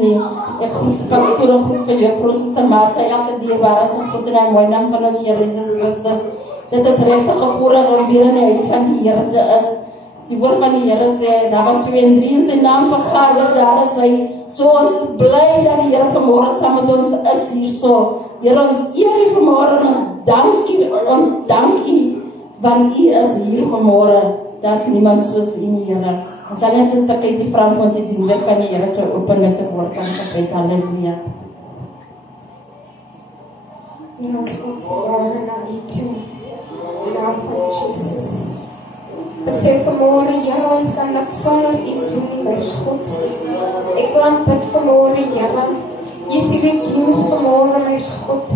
nie. Ek groet vir Juffrou Suster Martha, elke dierbare so God in die mooi naam van ons Here Jesus Christus. Dit is regtig 'n voorreg om weer in die huis van die Here te is. Die woord van die Here sê, daar waar 2 en 3 in sy naam vergader, daar is hy. So ons is bly dat die Here vanmôre saam met ons is hierso. Here, ons eer U vanmôre en ons dank U, want U is hier vanmôre. Daar's niemand soos U nie, Here. Ons sal net 'n stukkie die vraag van die dienwerk van die Here te open met 'n woord van gebed. Halleluja. Ons kom vanmôre na U toe. In naam van Jesus. Besef vanmôre, Here, ons kan niks sonder U doen nie, my God. Ek wil bid vanmôre, Here. U is hierdie diens vanmôre, my God.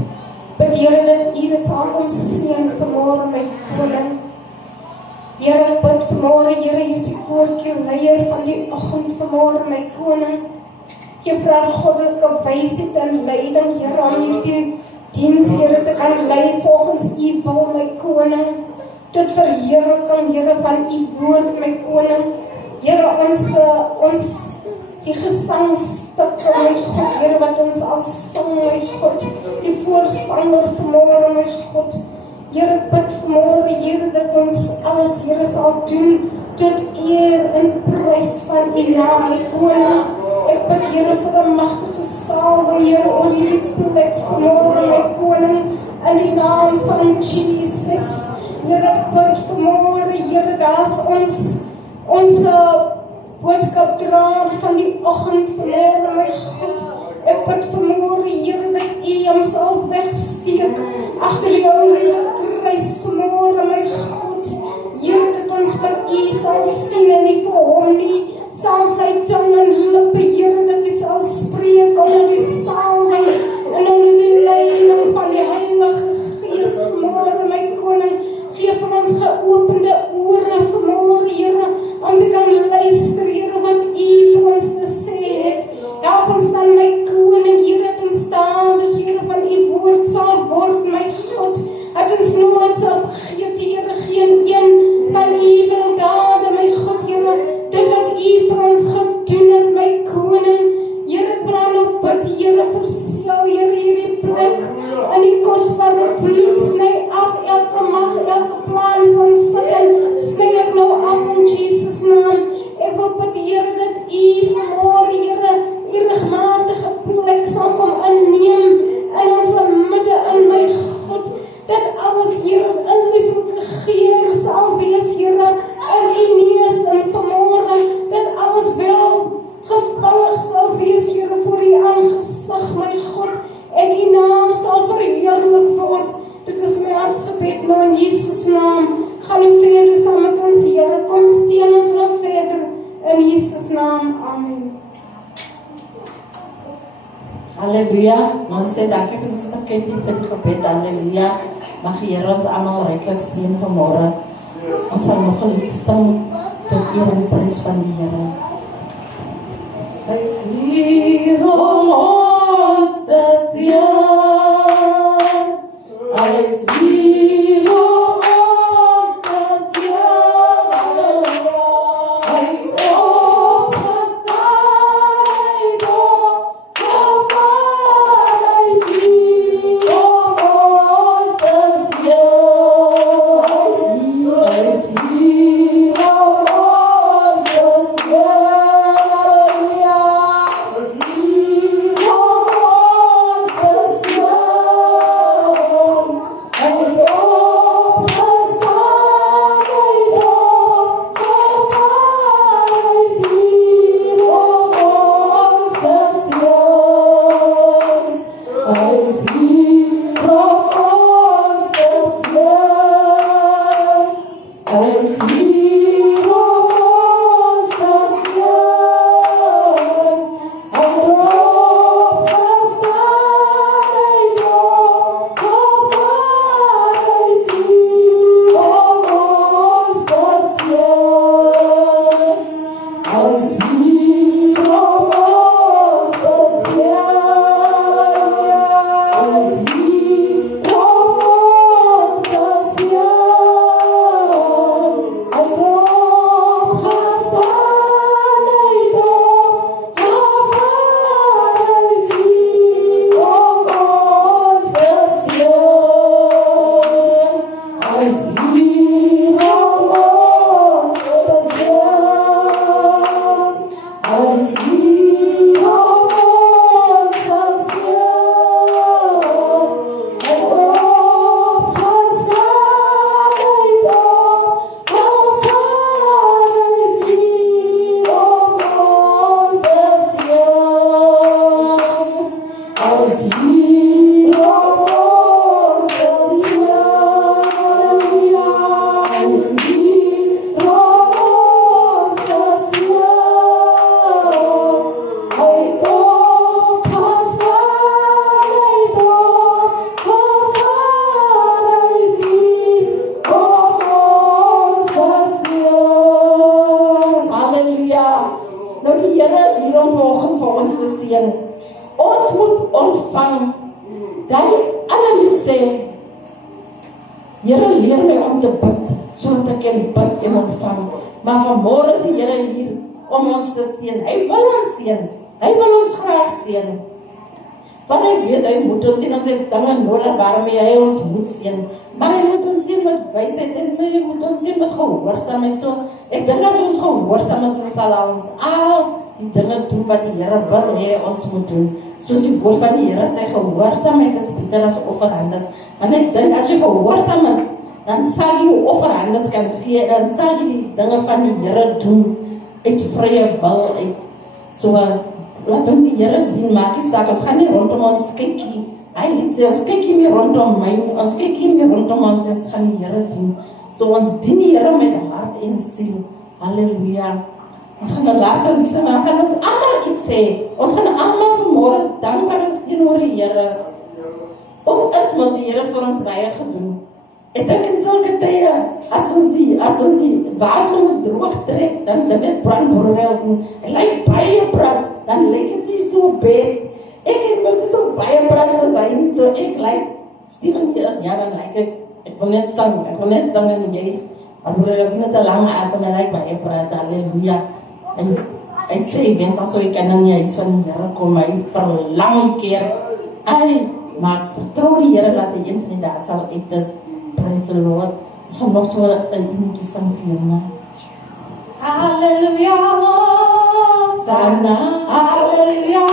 Bid, Here, dat U dit sal kom seën vanmôre, my koning. Here, ek bid vanmôre, Here, U is die koortjie leier van die oggend vanmôre, my koning. Jy vra goddelike wysheid en leiding, Here, om hierdie diens, Here, te kan lei volgens U wil, my koning. Tot verheerliking, Here, van U woord, my koning. Here, ons die gesangstukke, my God, Here, wat ons al sing, my God. Die voorsanger vanmôre, my God. Here, bid vanmôre, Here, dat ons alles, Here, sal doen tot eer en prys van U naam, my koning. Ek bid, Here, vir 'n magtige salwing, Here, oor hierdie plek vanmôre, my koning, in die naam van Jesus. Here, ek bid vanmôre, Here, daar's ons boodskapdraer van die oggend vanmôre, my God. Ek bid vanmôre, Here, dat U hom sal wegsteek agter die ou kruis vanmôre, my God. Here, dat ons vir U sal sien en nie vir hom nie. Sal sy tong en lippe, Here, dat U sal spreek onder die salwing en onder die leiding van die Heilige Gees vanmôre, my koning. Geef vir ons geopende ore vanmôre, Here, om te kan luister, Here, wat U vir ons te sê het. Help ons dan, my koning, Here, dat ons staan, dat Here van U woord sal word, my God. Dat ons nooit sal vergeet, Here, geen een van U wil dade, my God, Here, dit wat U vir ons gedoen het, my koning. Here, ek wil op bid, Here, verseël, Here, hierdie plek in die kosbare bloed, sny af elke mag, elke plan van Satan, sny ek nou af in Jesus naam. Ek wil bid, Here, dat U vanmôre, Here, U regmatige plek sal kom inneem in ons midde, in my God, dat alles, Here, in lieflike geur sal wees, Here, in U neus en vanmôre, dat alles wel gevallig sal wees, Here, voor U aangesig, my God, en U naam sal verheerlik word. Dit is my hartsgebed nou in Jesus naam. Gaan U verder saam met ons, Here, kom seën ons nog verder in Jesus naam. Amen. Halleluja. Ons sê dankie vir ons stukkie vir die gebed. Halleluja. Mag die Here ons almal ryklik seën vanmôre. Ons sal nog 'n lied sing tot eer en prys van die Here. Hy is hier om ons te seën. Hy is hier om ons te seën. Hy het opgestaan door Calvary. Hy is hier om ons te seën. Hy is hier om ons te seën. Ja, hy is hier om ons te seën. Hy het opgestaan door Calvary. Hy is hier om ons te seën. Hy is hier om ons te seën. Hy is hier om ons te seën. Hy het opgestaan door Calvary. Hy is hier om ons te seën. Hy is hier om ons te seën. Ja. Waarmee hy ons moet sien, maar hy moet ons sien met wysheid en hy moet ons sien met gehoorsaamheid. So, ek dink as ons gehoorsaam is, sal ons al die dinge doen wat die Here wil hê ons moet doen. Soos die woord van die Here sê, gehoorsaamheid is beter as offerhandes. Want ek dink as jy gehoorsaam is, dan sal jy offerhandes kan gee, dan sal jy die dinge van die Here doen uit vrye wil uit. So, laat ons die Here dien, maak nie saak, ons gaan nie rondom ons kykie. Hy liet sê, ons kyk nie meer rondom my, ons kyk nie meer rondom ons, ons gaan die Here dien. So ons dien die Here met hart en siel. Halleluja. Ons gaan nou laaste lied sê, maar gaan ons allemaal iets sê. Ons gaan allemaal vanmorgen dankbaar is teenoor die Here. Ons is mos die Here vir ons baie gedoen. Ek dink in sulke tye, as ons die water moet droog trek, dan dit brandborrel doen. En lyk baie brand, dan lyk het nie so bed. Ek het mos so baie brand soos hy nie, so ek lyk, Steven hier is, ja, dan lyk ek wil net sang en jy, maar broer, ek net een lange asem, en lyk baie brand, halleluja. En hy sê, wens al so, ek kan in die huis van die Here kom, hy verlang een keer, maar vertrouw die Here, dat hy een van die dag sal uit is, praise the Lord. Ons gaan nog so een enetjie sing vir jou, halleluja, Hosanna, halleluja,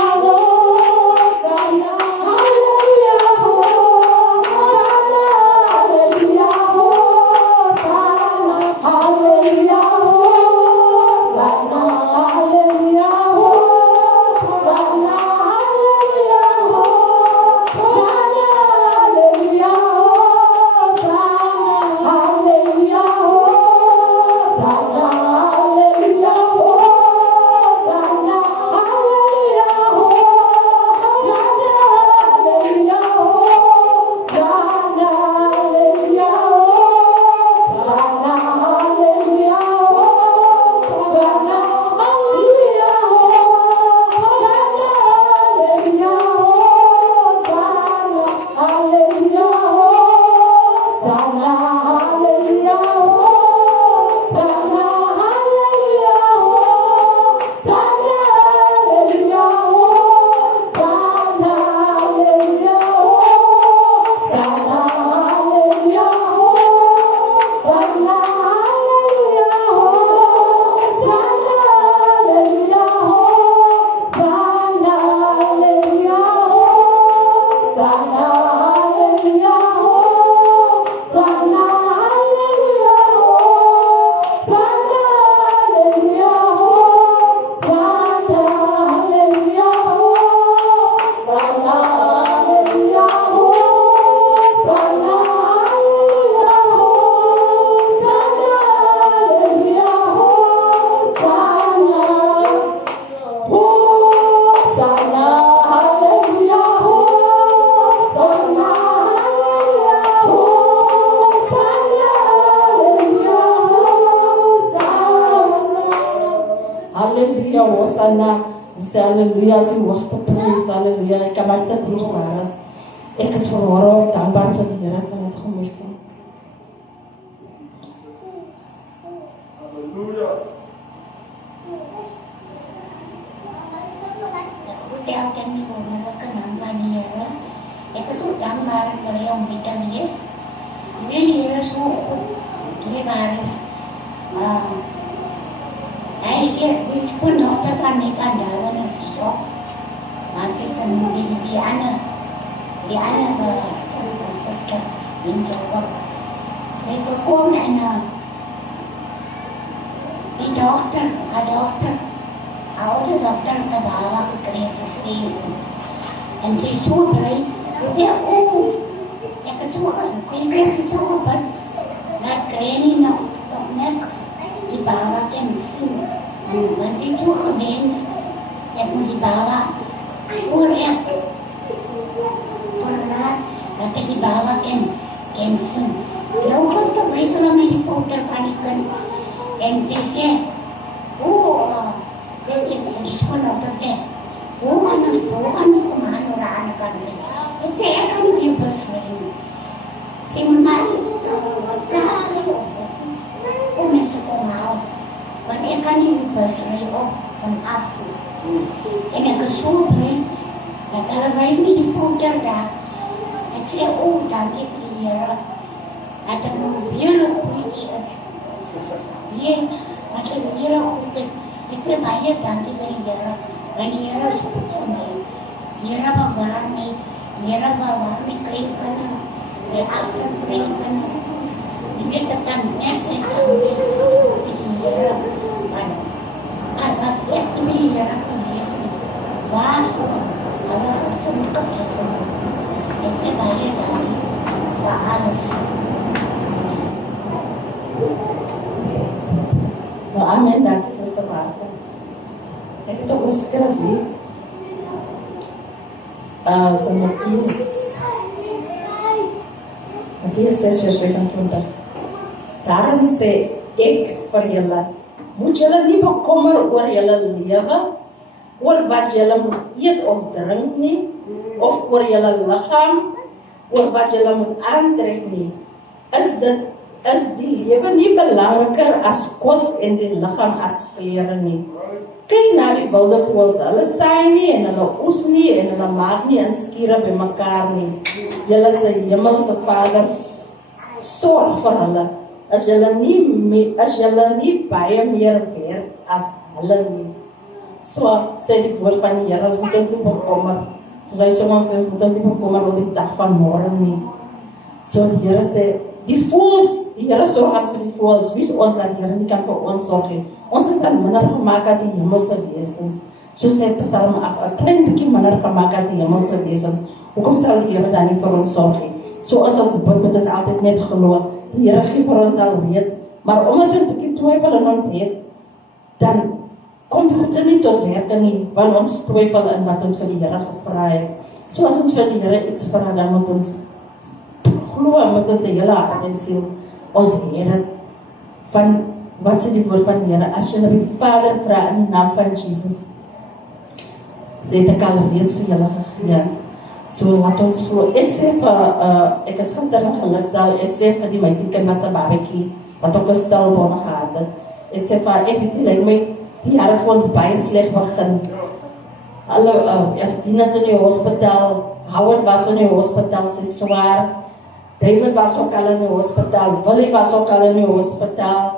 Halleluja, so hoogste prys, halleluja, ek kan maar sit hier waar is. Ek is vanmorgen ook dankbaar vir die Here, ek kan het gemoed van. Halleluja. Goed elkeen die wonderlijke naam van die Here. Ek is ook dankbaar vir die om dit te lees. Die Here is so goed, die waar is. Hij zegt, die spoeddochter van mij kan daar is zo. Maar het is een die Anne in Joburg. Zij gekomen en die dochter, haar oude dochter, de baba gekregen, En sy is so bly. Sy sê, ek het so gekwestig getrokken. Dat kry nie nou toch net die baba kan sien. Want sy is so gewend. Ek moet die baba voorrecht. Voorlaat dat ek die baba kan sien. Nou komt de wezen met die foto van die kind. En sy sê, dit is gewoon op te sê. Hoe kan ons kom aan oor aan die kant? Ek sê, ek kan nie besluit. Sy moet maar om het te kom hou. Want ek kan nie besluit op van af. En ek is so blij dat hulle wys nie die foto daar. Ek sê, dankie vir die Here. Dat ek nou weer een goeie is. Dat ek weer een goeie is. Ek sê baie dankie vir die Here. Want die Here is goed vir my. Die Here bewaar my. Die Here bewaar my kleinkinders. Die altyd kleinkinders. Die weet ek dan net sy dankie vir die Here. Want wat ek vir die Here gelees het, waarvoor hulle gesond gekry het. Ek sê baie dankie vir alles. Nou, amen, dankie, Sister Martha. Ek het ook geskryf hier. So Mattheus 6 vers 25. Daarom sê ek vir julle, moet julle nie bekommer oor julle lewe, oor wat julle moet eet of drink nie, of oor julle liggaam, oor wat julle moet aantrek nie. Is die lewe nie belangriker as kos en die liggaam as klere nie? Kyk na die wilde voëls, hulle saai nie en hulle oes nie en hulle maak nie in skure bymekaar nie. Julle se hemelse Vader sorg vir hulle. As julle nie baie meer werd as hulle nie. So sê die woord van die Here, ons moet ons nie bekommer. Soos hy soms sê, ons moet ons nie bekommer oor die dag van môre nie. So die Here sê, die voëls, die Here sorg aan vir die voëls, wie is ons dat die Here nie kan vir ons sorg nie. Ons is dan minder gemaak as die hemelse wesens. So sê Psalm 8, 'n klein bietjie minder gemaak as die hemelse wesens. Hoekom sal die Here dan nie vir ons sorg nie? So as ons bid, moet ons altyd net glo. Die Here gee vir ons al reeds, maar omdat ons 'n bietjie twyfel in ons het, dan kom dit nie tot werking nie, want ons twyfel in wat ons vir die Here gevra het. So as ons vir die Here iets vra, dan moet ons glo met ons hele hart en siel. Ons Here van wat sê die woord van die Here, as jy die Vader vra in die naam van Jesus, sê ek al reeds vir julle gegee. So laat ons glo. Ek sê ek is gister in Gelukdal, ek sê vir die meisiekind wat sy babatjie, wat ook 'n stilbone gehad het, ek sê vir ek weet nie, lyk my, die Here het vir ons baie sleg begin. Alle Tina is in die hospitaal, Howard was in die hospitaal, sy swaar, David was ook al in die hospitaal, Willie was ook al in die hospitaal,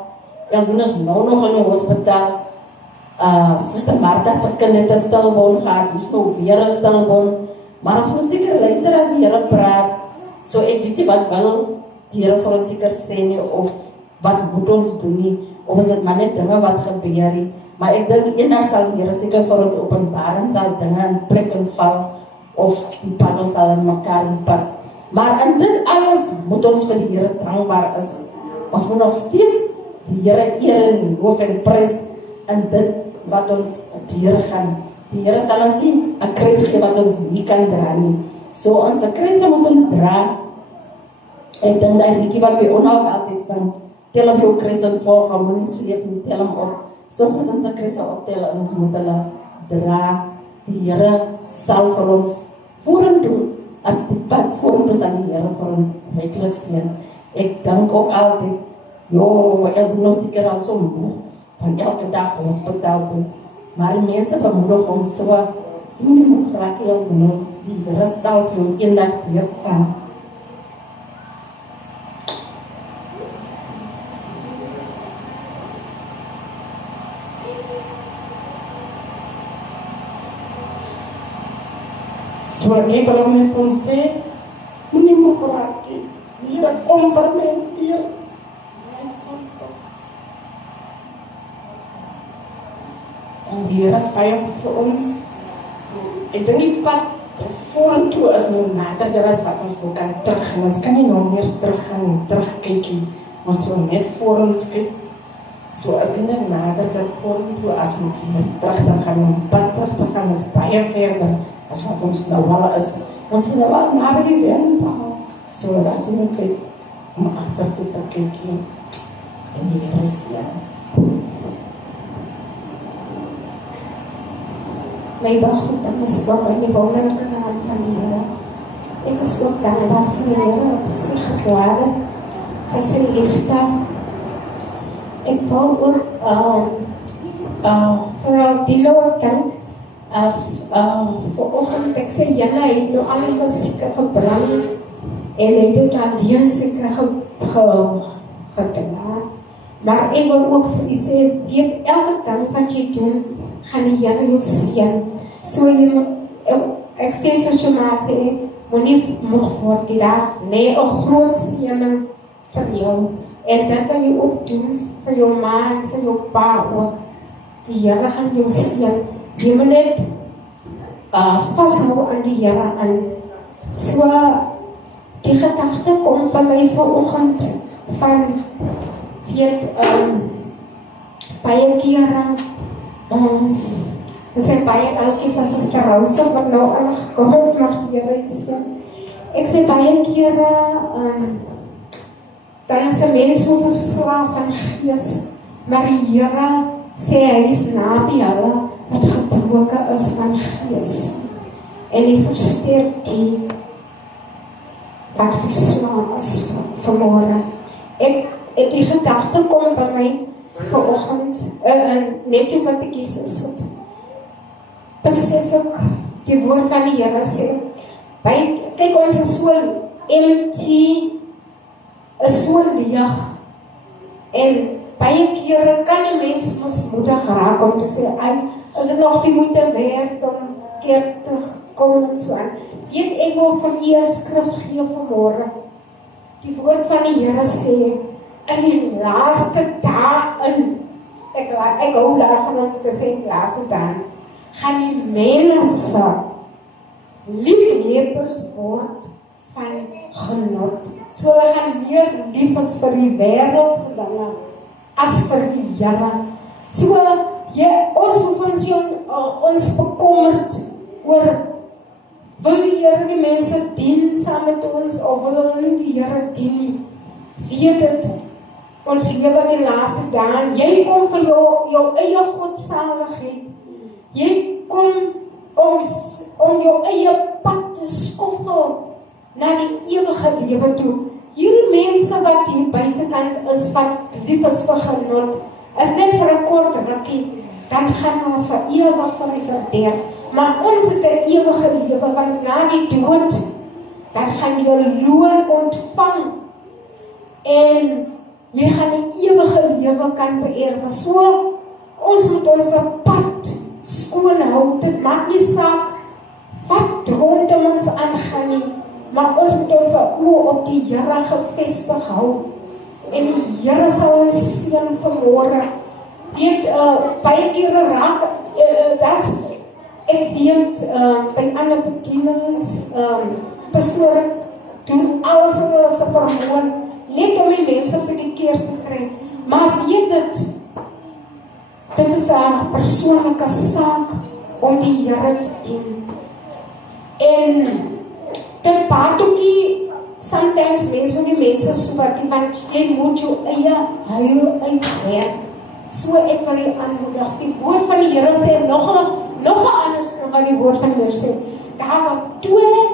Eldina is nou nog in die hospitaal, Sister Martha se kind het 'n stilbone gehad, dis nou weer 'n stilbone, maar ons moet seker luister as die Here praat. So ek weet nie wat wil die Here vir ons seker sê nie, of wat moet ons doen nie, of is dit maar net dinge wat gebeur nie. Maar ek dink eendag sal die Here seker vir ons openbaring, sal dinge in plek en val, of die puzzle sal in mekaar pas. Maar in dit alles moet ons vir die Here dankbaar is. Ons moet nog steeds die Here eer en loof en prys in dit wat ons deur gaan. Die Here sal ons sien 'n kruis gee wat ons nie kan dra nie. So ons kruise moet ons dra. Ek dink daai liedjie wat vir onhou altyd sing, tel of jou kruis en volg, hom nie sleep nie, tel hom op. So ons moet ons kruise optel en ons moet hulle dra. Die Here sal vir ons vorentoe, as die pad vorentoe sal die Here vir ons werklik sien. Ek dink ook altyd, ek nou seker al so moe van elke dag hospitaal toe. Maar die mense bemoedig ons so, jy moet nie graag heel doen, die Here sal vir jou eendag weer kom. So ek wil ook net vir ons sê, moet nie graag nie, die Here kom vir mens hier. En die Here is baie vir ons. Ek dink die pad vorentoe toe is nou nader as wat ons nou kan terug. Ons kan nie nog meer terugkyk nie. Ons moet net voor ons kyk. So as in die nader vorentoe as moet hier terug te gaan, pad terug te gaan is baie verder as wat ons nou wel is. Ons is nou wel naby die wendpaal. So dat is nie kyk om agter toe te kyk nie. En die Here is My begroeting is ook in die wonderlijke naam van die Here. Ek is ook dankbaar vir die Here, vir sy genade, vir sy liefde. Ek wil ook vir die Lord dank. Vanoggend ek sê julle het nou al die musieke gebring en het dit alleen seker gedaan. Maar ek wil ook vir u sê, weet elke ding wat jy doen, gaan die Here jou seën. So jy moet, ek sê soos jy maar sê, moenie moeg word die dag, nee, 'n groot seëning vir jou. En dit wat jy ook doen vir jou ma en vir jou pa ook, die Here gaan jou seën. Jy moet net vashou aan die Here aan. So, die gedagte kom by my vanoggend van, weet, baie kere, ek sê baie dankie vir Suster Rouse, wat nou al gekom het, mag die Here seën. Ek sê baie kere, dan is 'n mens so verslaaf van gees, maar die Here sê hy is naby hulle wat gebroken is van gees. En hy versterk die wat verslaan is vanmorgen. Ek die gedagte kom by my vanoggend, net toe wat ek hier sit. Besef ek die woord van die Here sê, kyk ons is so empty, is so leeg, en baie kere kan die mens mismoedig raak om te sê, is dit nog die moeite werd om keer te kom en so aan. Weet, ek wil vir u 'n skrif gee vanmorgen. Die woord van die Here sê, in die laaste dae, ek hou daarvan om te sê, laaste dae, gaan die mense liefhebbers word van genot. So hulle gaan meer lief as vir die wêreldse dinge as vir die Here. So ons hoef ons bekommerd oor wil die Here die mense dien saam met ons of wil hulle nie die Here dien. Weet dit, ons lewe in die laaste dae. Jy kom vir jou eie godsaligheid. Jy kom om jou eie pad te skoffel na die ewige lewe toe. Hierdie mense wat hier buitekant is, wat lief is vir genot, is net vir 'n kort rukkie, dan gaan hulle vir ewig vir die verderf. Maar ons het 'n ewige lewe, want na die dood, dan gaan jy loon ontvang, en jy gaan die ewige lewe kan beërwe. So, ons moet ons pad skoon hou, dit maak nie saak wat rondom ons aangaan nie, maar ons moet ons oë op die Here gefestig hou, en die Here sal ons seën vanmorgen. Weet, baie kere raak, ek weet, by ander bedienings, pastore doen alles in hulle se vermoë, net om die mense by die keer te kry, maar weet dit is 'n persoonlike saak om die Here te dien. En dit baat ook nie sometimes mens met die mense so wat die, want jy moet jou eie huil uitwerk. So ek wil jy aanmoedig. Die woord van die Here sê, nog 'n ander skrif wat die woord van die Here sê, daar waar 2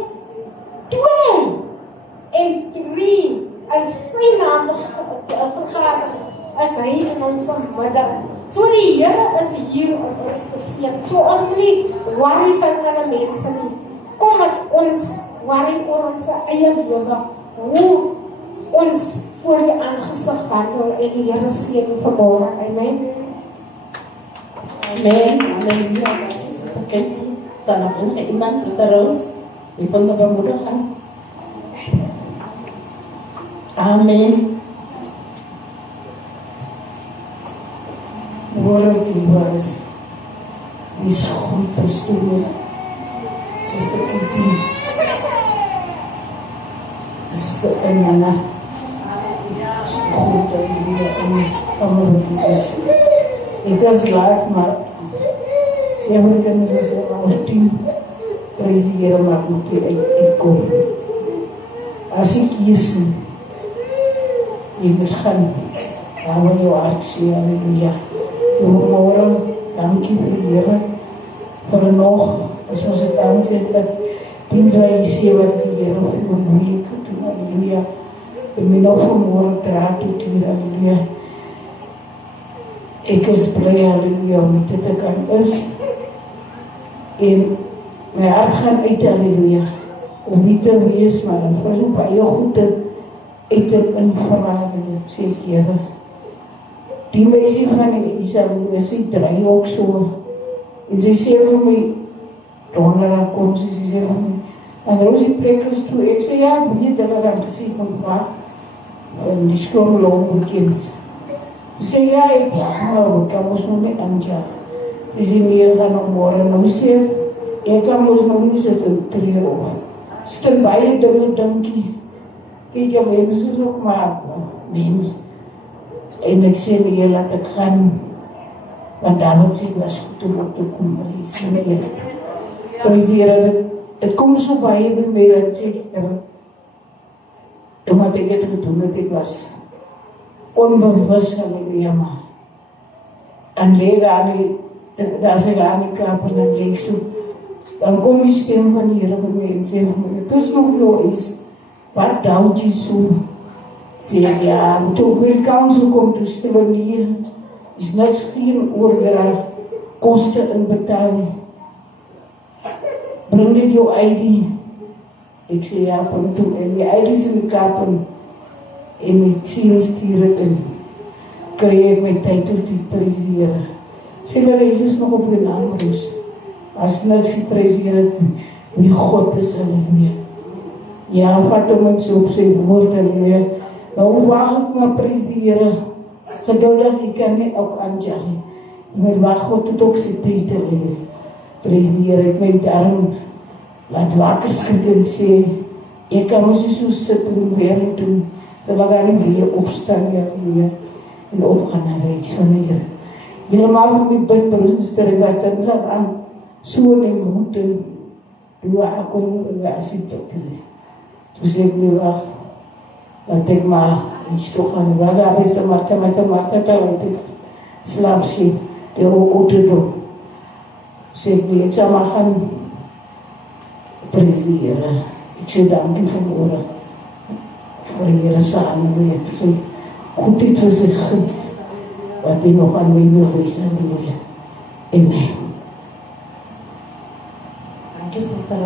en 3 in sy naam vergader, is hy in ons midde. So die Here is hier om ons te seën. So ons moet nie worry van ander mense nie. Kom met ons worry oor ons eie lewe, hoe ons voor die aangesig wandel, en die Here seën vanmorgen. Amen. Amen. Halleluja. Kijk, sal nog iemand Suster Rouse die ons bemoedigen. Amen. Hoor die woord, die is goed pastoor, Suster Kitty. En Nana. Goed, allemaal wat is. Ik was laat, maar ze hebben kunnen zeggen, maar 10 presideren maar moet ik kom. Als ik hier zie, je moet gaan, dan wil je hart zien, halleluja. Vanmorgen, dank je voor de Heer. Voor nog, als we het aanzien, dat dinsdag is hier wat de Heer voor een week doen, halleluja. En mijn nog vanmorgen draad doet hier, halleluja. Ik is blij, halleluja, om dit te kan is. En mijn hart gaan uit, halleluja. Om niet te wees, maar dan voel ik baie goed uit te invragen, sê Here. Die meisie van die Isabel, sy draai ook so. En sy sê vir my, donderdag kom sy sê vir my, en Rosie plek is toe, ek sê ja, weet hulle dan gesê van waar, en die skoolloon bekend. Sy sê ja, ek wacht nou, ek kan ons nog nie aanjaag. Sy sê meer gaan nog morgen, nou sê ek kan ons nog nie sit in 3 of. Stel baie dinge dinkie. Kijk, ja, mensen is ook maar mens. En ek sê nee, laat ek gaan. Want daarom sê ek was goed om op te kom. Prijs die Here, het kom so baie by my, dat sê ek, omdat ek het gedoen het, ek was onbewus, halleluja, maar. En leeg aan die, daar sê ek aan die kap, en dan leeg so, dan kom die stem van die Here by my en sê, het is nog jou is, wat doubt jy so? Sê ek, ja, moet ook weer kans kom te stil hier, is niks geen oordra, koste in betaling. Bring dit jou ID. Ek sê, ja, kom toe, en die ID is in die kap, en my sien stuur het in, kry ek my tyd tot die prijs die Here. Sê hulle, is nog op die naamroos. As niks die prijs die Here, wie God is, halleluja. Ja, vat om ons op sy woord, halleluja. Nou wacht ek maar prijs die Here. Geduldig, ek kan nie ook aanjaag. Ek moet wacht God tot ook sy tyd, halleluja. Prijs die Here, ek my daarom laat wakker skrik en sê, ek kan ons so sit en werk doen, sal ek aan die weer opstaan, halleluja. En opgaan naar reis van die Here. Helemaal vir my bid, broers, dat ek was dan sal aan, so in die moed en doe ek kom en as die bid. Toe sê ek nie wacht, dat ek maar iets toe gaan. Was daar Mr. Martha, terwijl ek slaap sê, die auto doen. Sê ek nie, ek sal maar gaan prijs die Here. Ek sê dankie vanmorgen, vir die Here saam weet. Sê, goedheid vir sy gids, wat hy nog aan my wil wees, halleluja. Amen. Dankie, Sister.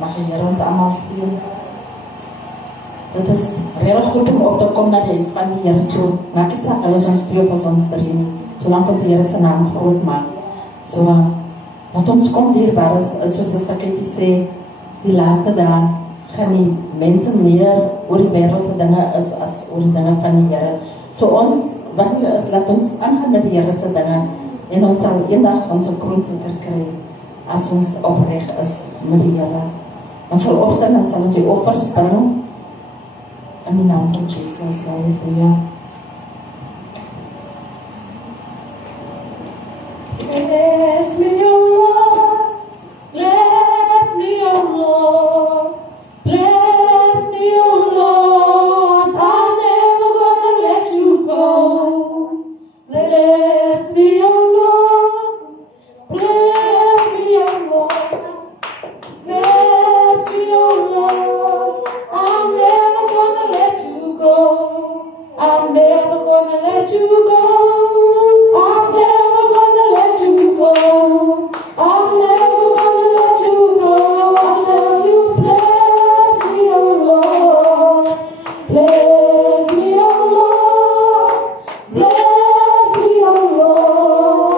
Mag die Here ons allemaal sien. Dit is redelijk goed om op te komen naar de huis van die Here toe. Maak nie saak, hulle is ons 2 of ons 3 nie. Zolang ons die Here sy naam groot maak. So, wat ons kom dierbaar is, soos Sister Kitty sê, die laaste dag gaan die mense meer oor die wereldse dinge is as oor die dinge van die Here. So ons, wat hier is, laat ons aangaan met die Here se dinge en ons sal eendag ons kroon seker kry as ons opreg is met die Here. Ons sal opstaan en sal ons die offers bring in die naam van Jesus. Halleluja. Bless me, O Lord. Bless me, O Lord. Bless me, O Lord. I'm never gonna let you go. Bless me, O Lord. Bless me, O Lord. Bless me, O Lord. I'm never gonna let you go. I'm never gonna let you go. I'm never gonna let you go. I'm never gonna let you go unless you bless me, O Lord. Bless me, O Lord. Bless me, O Lord.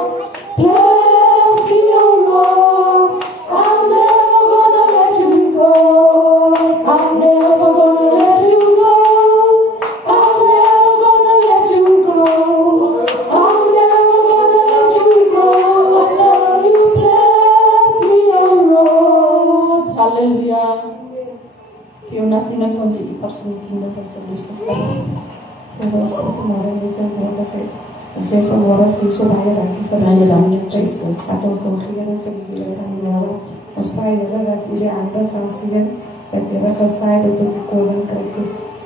Bless me, O Lord. I'm never gonna let you go. I'm never gonna let you go. I'm never gonna let you go. I'm never gonna let you go unless you bless me, O Lord. Hallelujah. Fiona sien het van die versmeten, dat is de liefste stem. En ons komt vanmorgen met een woordigheid. En sê vanmorgen vir so baie dankie vir baie dankie, Jesus, dat ons kon gee vir die Here van die wêreld. Ons vra Here dat die ander sal sien, dat Here gesaai het tot die koninkryk.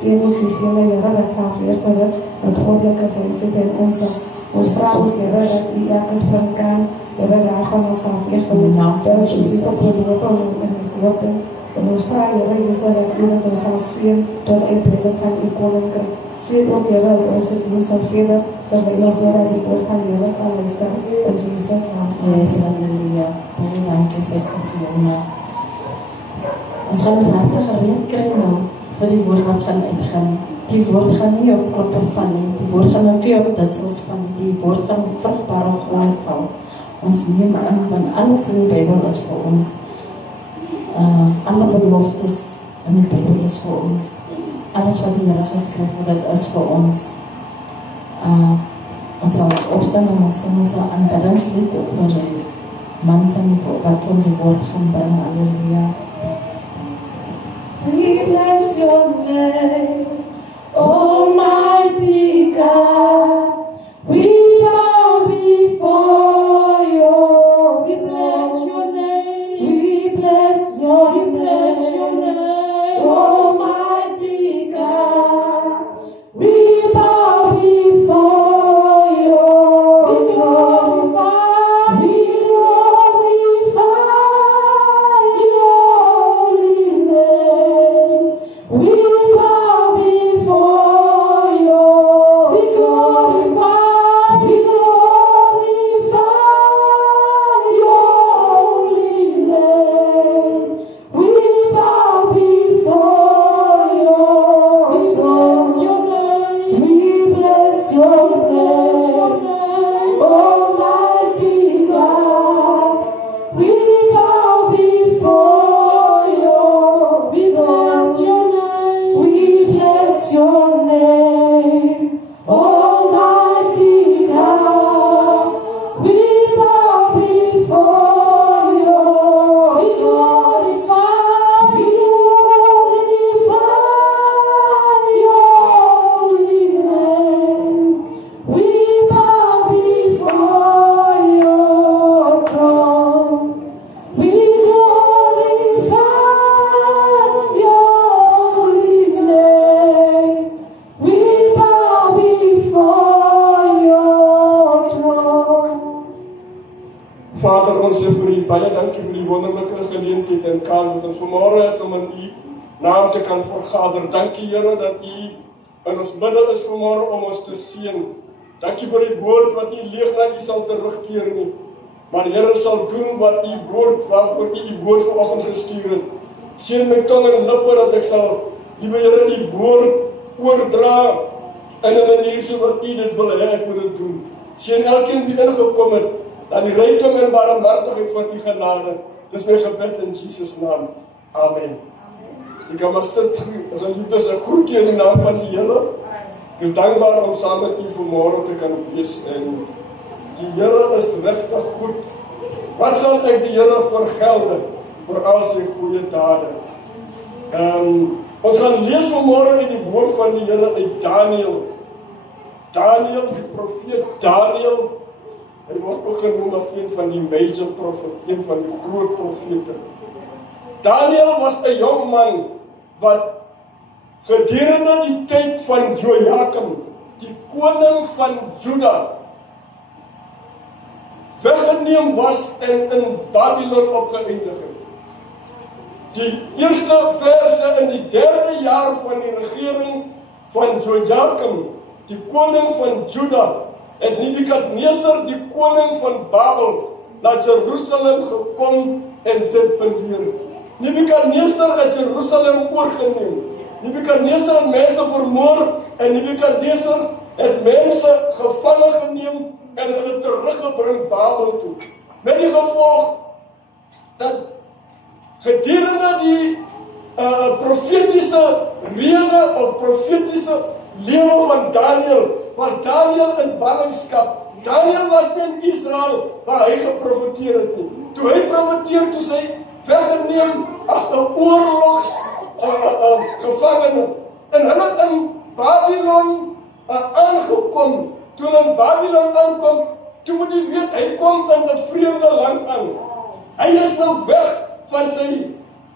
Sien ook die Here, Here, dat sal weer word, dat goddelike wysheid in ons. Ons vra ook Here dat die elke spring kan, Here daarvan ons sal weer in die naam van Jesus op en ons vra Here, Jesus, dat ons sal sien tot uitbreiding van die koninkryk. Sien ook Here dat ons het diens al verder, terwyl ons weer uit die woord van die Here sal luister, in Jesus naam. Yes, halleluja. Baie dankie, Suster Fiona. Ons gaan ons harte gereed kry nou, vir die woord wat gaan uitgaan. Die woord gaan nie op kloppe van nie, die woord gaan ook nie op dissels van nie, die woord gaan op vrugbare grond val. Ons neem aan, want alles in die Bybel is vir ons. Alle beloftes in die Bybel is vir ons. Alles wat die Here geskryf het, dit is vir ons. Ons sal opstaan en ons sal aanbiddingslied vir die man van die wat ons die woord gaan bring. Halleluja. We bless your name, Almighty God. We bow before you. We bless your name. We bless your name, Almighty God. We bow before you. We glorify your holy name. We bow before you. We glorify your holy name. We bow before you. We bless your name. We bless your name, Almighty God. We bow before you. We bless your name. We bless your name, Almighty God. We bow before you. We glorify your holy name. We bow before your throne. We glorify your holy name. We bow before your throne. Vader, ons sê vir u baie dankie vir die wonderlike geleentheid en kan wat ons vanmôre het om in u naam te kan vergader. Dankie Here dat u in ons midde is vanmôre om ons te seën. Dankie vir die woord wat nie leeg na u sal terugkeer nie, maar Here sal doen wat u woord waarvoor u woord vanoggend gestuur het. Seën my tong en lippe dat ek sal liewe Here die woord oordra in 'n manier so wat u dit wil hê ek moet dit doen. Seën elkeen wie ingekom het, dat die rykdom en barmhartigheid van u genade. Dis my gebed in Jesus naam. Amen. Ek kan maar sit, geliefdes, ek groet julle in die naam van die Here. Ek is dankbaar om saam met u vanmôre te kan wees en die Here is regtig goed. Wat sal ek die Here vergelde vir al sy goeie dade? Ons gaan lees vanmôre in die woord van die Here uit Daniël. Daniël, die profeet Daniël. Hy word ook genoem as een van die major prophets, een van die groot profete. Daniël was 'n jong man wat gedurende die tyd van Jojakim, die koning van Juda, weggeneem was en in Babylon opgeëindig het. Die eerste verse in die 3de jaar van die regering van Jojakim, die koning van Juda, het Nebukadneser, die koning van Babel, na Jerusalem gekom en dit beheer. Nebukadneser het Jerusalem oorgeneem. Nebukadneser het mense vermoor en Nebukadneser het mense gevange geneem en hulle teruggebring Babel toe. Met die gevolg dat gedurende die profetiese rede of profetiese lewe van Daniël, was Daniël in ballingskap. Daniël was nie in Israel waar hy geprofeteer het nie. Toe hy profeteer, toe sy weggeneem as 'n oorlogsgevangene. En hulle het in Babylon aangekom. Toe hulle in Babylon aankom, toe moet jy weet, hy kom in 'n vreemde land aan. Hy is nou weg van sy,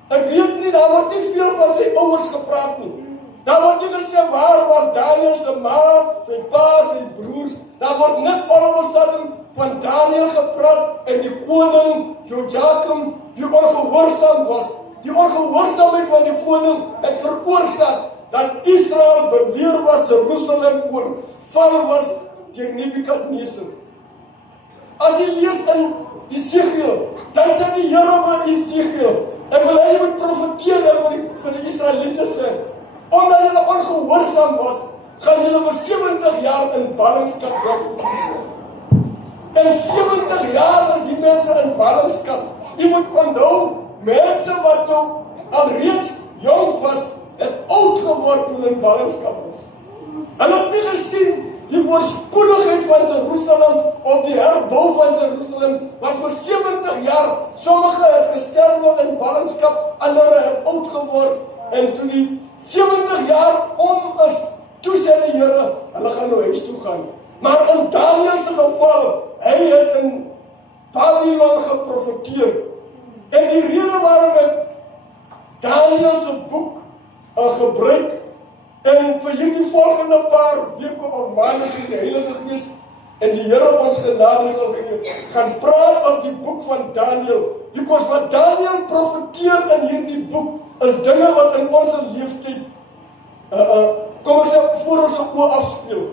ek weet nie, daar word nie veel van sy ouers gepraat nie. Daar word nie gesê waar was Daniel se ma, sy pa, sy broers. Daar word net alomstaan van Daniel gepraat en die koning Jojakim, die ongehoorsaam was. Die ongehoorsaamheid van die koning het veroorsaak dat Israel beleer was, Jerusalem oorval was deur Nebukadneser. As jy lees in Esegiel, dan sê die Here vir Esegiel, ek wil hy moet profeteer vir die Israeliete sê, omdat hulle ongehoorsaam was, gaan hulle vir 70 jaar in ballingskap weggevoer word. En 70 jaar is die mense in ballingskap. Jy moet onthou, mense wat nou alreeds jong was, het oud geword toen in ballingskap was. Hulle het nie gesien die voorspoedigheid van Jerusalem of die herbou van Jerusalem, want vir 70 jaar, sommige het gesterwe in ballingskap, ander het oud geword, en toe die 70 jaar om is, toe sê die Here, hulle gaan nou huis toe gaan. Maar in Daniel se geval, hy het in Babylon geprofeteer. En die rede waarom ek Daniel se boek gebruik, en vir hierdie volgende paar weke of maande soos die Heilige Gees en die Here ons genade sal gee, gaan praat op die boek van Daniel. Because wat Daniel profeteer in hierdie boek, is dinge wat in ons leeftyd, kom ons sê, voor ons oë afspeel.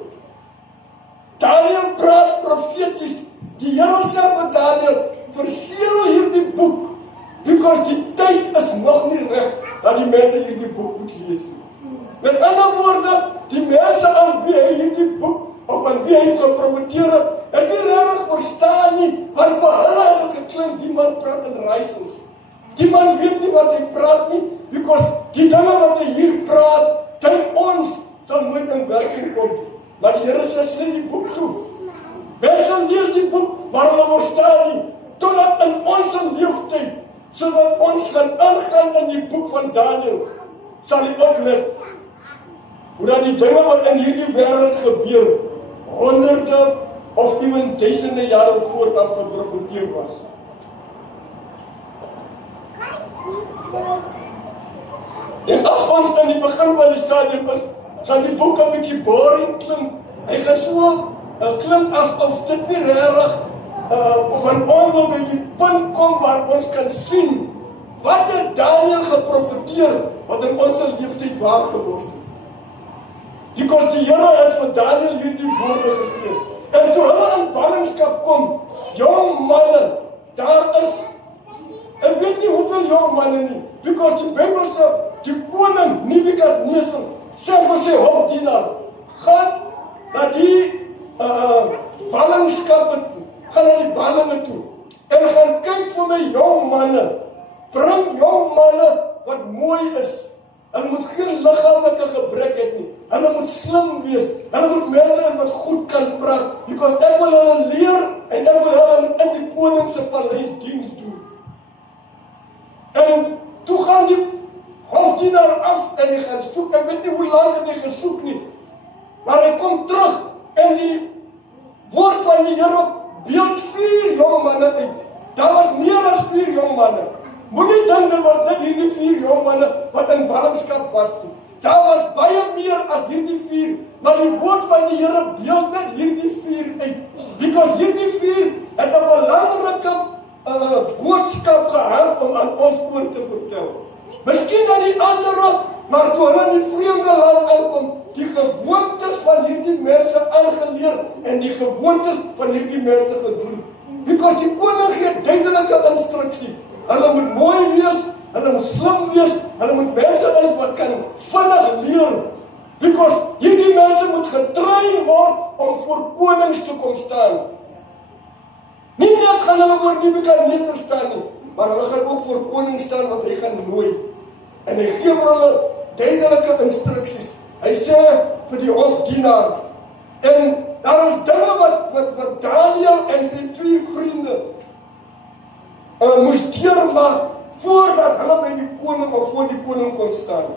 Daniel praat profeties. Die Here sê vir Daniel, verseël hierdie boek, because die tyd is nog nie reg, dat die mense hierdie boek moet lees nie. Met ander woorde, die mense aan wie hy hierdie boek, of aan wie hy geprofeteer het nie regtig verstaan nie, want vir hulle het het geklink, die man praat in raaisels. Die man weet nie wat hy praat nie, because die dinge wat hy hier praat, dink ons, sal nooit in werking kom. Maar die Here sê, sê die boek toe. Mense lees die boek, maar hulle verstaan nie, totdat in ons leeftyd, sodat ons gaan aangaan in die boek van Daniel, sal jy oplet, hoe dat die dinge wat in hierdie wêreld gebeur, honderde of even duisende jare vooraf geprofeteer was. En as ons in die begin van die stadium is, gaan die boek 'n bietjie boring klink. Hy gaan so klink asof dit nie regtig van ons wil by die punt kom waar ons kan sien wat het Daniel geprofeteer wat in ons leeftyd waar geword het. Because die Here het vir Daniel hierdie woorde gegee. En toe hulle in ballingskap kom, jong manne, daar is, ek weet nie hoeveel jong manne nie, because die Bybel sê, die koning Nebukadneser sê vir sy hofdienaar, gaan na die ballingskappe toe, gaan na die ballinge toe, en gaan kyk vir my jong manne, bring jong manne wat mooi is. Hulle moet geen liggaamlike gebrek hê nie. Hulle moet slim wees. Hulle moet mense wat goed kan praat. Because ek wil hulle leer en ek wil hulle in die koning se paleis diens doen. En toe gaan die hofdienaar af en hy gaan soek. Ek weet nie hoe lank het hy gesoek nie. Maar hy kom terug en die woord van die Here beeld 4 jong manne uit. Daar was meer as 4 jong manne. Moenie dink dit was net hierdie 4 jong manne wat in ballingskap was nie. Daar was baie meer as hierdie 4, maar die woord van die Here beeld net hierdie 4 uit. Because hierdie 4 het 'n belangrike boodskap gehad om aan ons oor te vertel. Miskien aan die ander, maar toe hulle in die vreemde land aankom, die gewoontes van hierdie mense aangeleer en die gewoontes van hierdie mense gedoen. Because die koning gee duidelike instruksie. Hulle moet mooi wees, hulle moet slim wees, hulle moet mense is wat kan vinnig leer. Because hierdie mense moet getrain word om voor konings te kom staan. Nie net gaan hulle oor Nebukadneser staan nie, maar hulle gaan ook voor konings staan wat hy gaan nooi. En hy gee vir hulle duidelike instruksies. Hy sê vir die hofdienaar, en daar is dinge wat Daniel en sy 4 vriende moes deurmaak voordat hulle by die koning of voor die koning kon staan.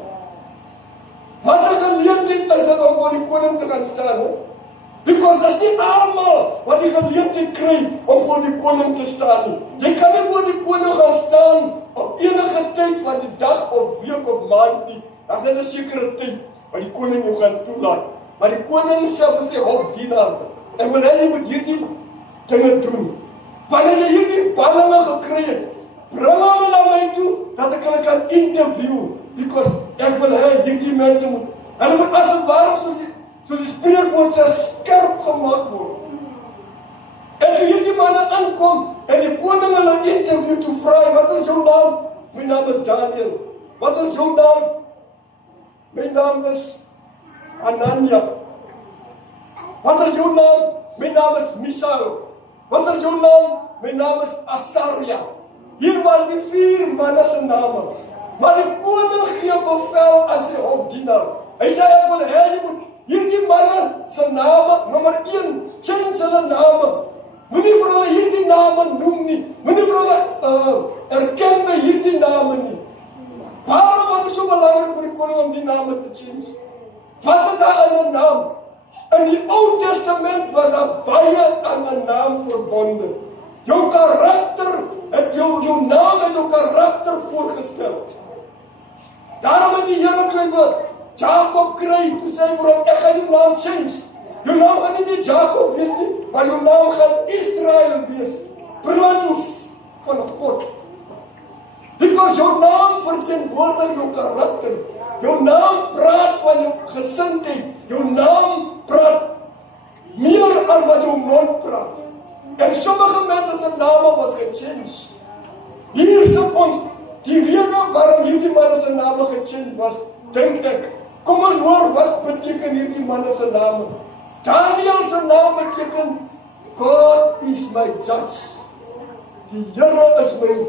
Wat 'n geleentheid is dit om voor die koning te gaan staan, hè? Because dat is nie almal wat die geleentheid kry om voor die koning te staan nie. Jy kan nie voor die koning gaan staan op enige tyd van die dag of week of maand nie. Daar is net 'n sekere tyd wat die koning jou gaan toelaat. Maar die koning self is sy hofdienaar en wil hy moet hierdie dinge doen. Wanneer jy hierdie ballinge gekry het, bring hulle na my toe dat ek hulle kan interview, because ek wil hê hierdie mense moet, hulle moet as het ware soos die spreekwoord sê skerp gemaak word. En toe hierdie manne aankom en die koning hulle interview toe vra, wat is jou naam? My naam is Daniel. Wat is jou naam? My naam is Anania. Wat is jou naam? My naam is Misael. Wat is jou naam? My naam is Asaria. Hier was die 4 manne se name. Maar die koning gee bevel aan sy hofdienaar. Hy sê ek wil hê jy moet hierdie manne se name, nommer 1, change hulle name. Moenie vir hulle hierdie name noem nie. Moenie vir hulle erken by hierdie name nie. Waarom was het so belangrik vir die koning om die name te change? Wat is daar in 'n naam? In die Ou Testament was daar baie aan 'n naam verbonde. Jou karakter, jou naam en jou karakter voorgestel. Daarom het die Here toe Jacob kry, toe sê hy vir hom, ek gaan jou naam change. Jou naam gaan nie meer Jacob wees nie, maar jou naam gaan Israel wees. Prins van God. Because jou naam verteenwoordig jou karakter. Jou naam praat van jou gesindheid. Jou naam praat meer as wat jou mond praat. En sommige mense se name was gechange. Hier sit ons, die rede waarom hierdie manne se name gechange was, dink ek. Kom ons hoor wat beteken hierdie manne se name. Daniel se naam beteken God is my judge. Die Here is my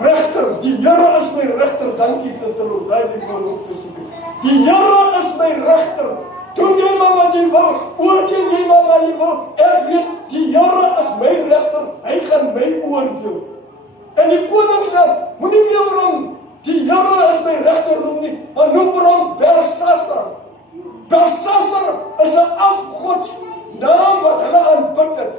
regter. Die Here is my regter. Dankie Suster Rosalie, ek wil op te soek. Die Here is my regter. Doen jy maar wat jy wil. Oordeel jy maar wat jy wil. Ek weet, die Here is my regter. Hy gaan my oordeel. En die koning sê, moenie meer vir hom, die Here is my regter noem nie, maar noem vir hom Belsasar. Belsasar is 'n afgodsnaam wat hulle aanbid het.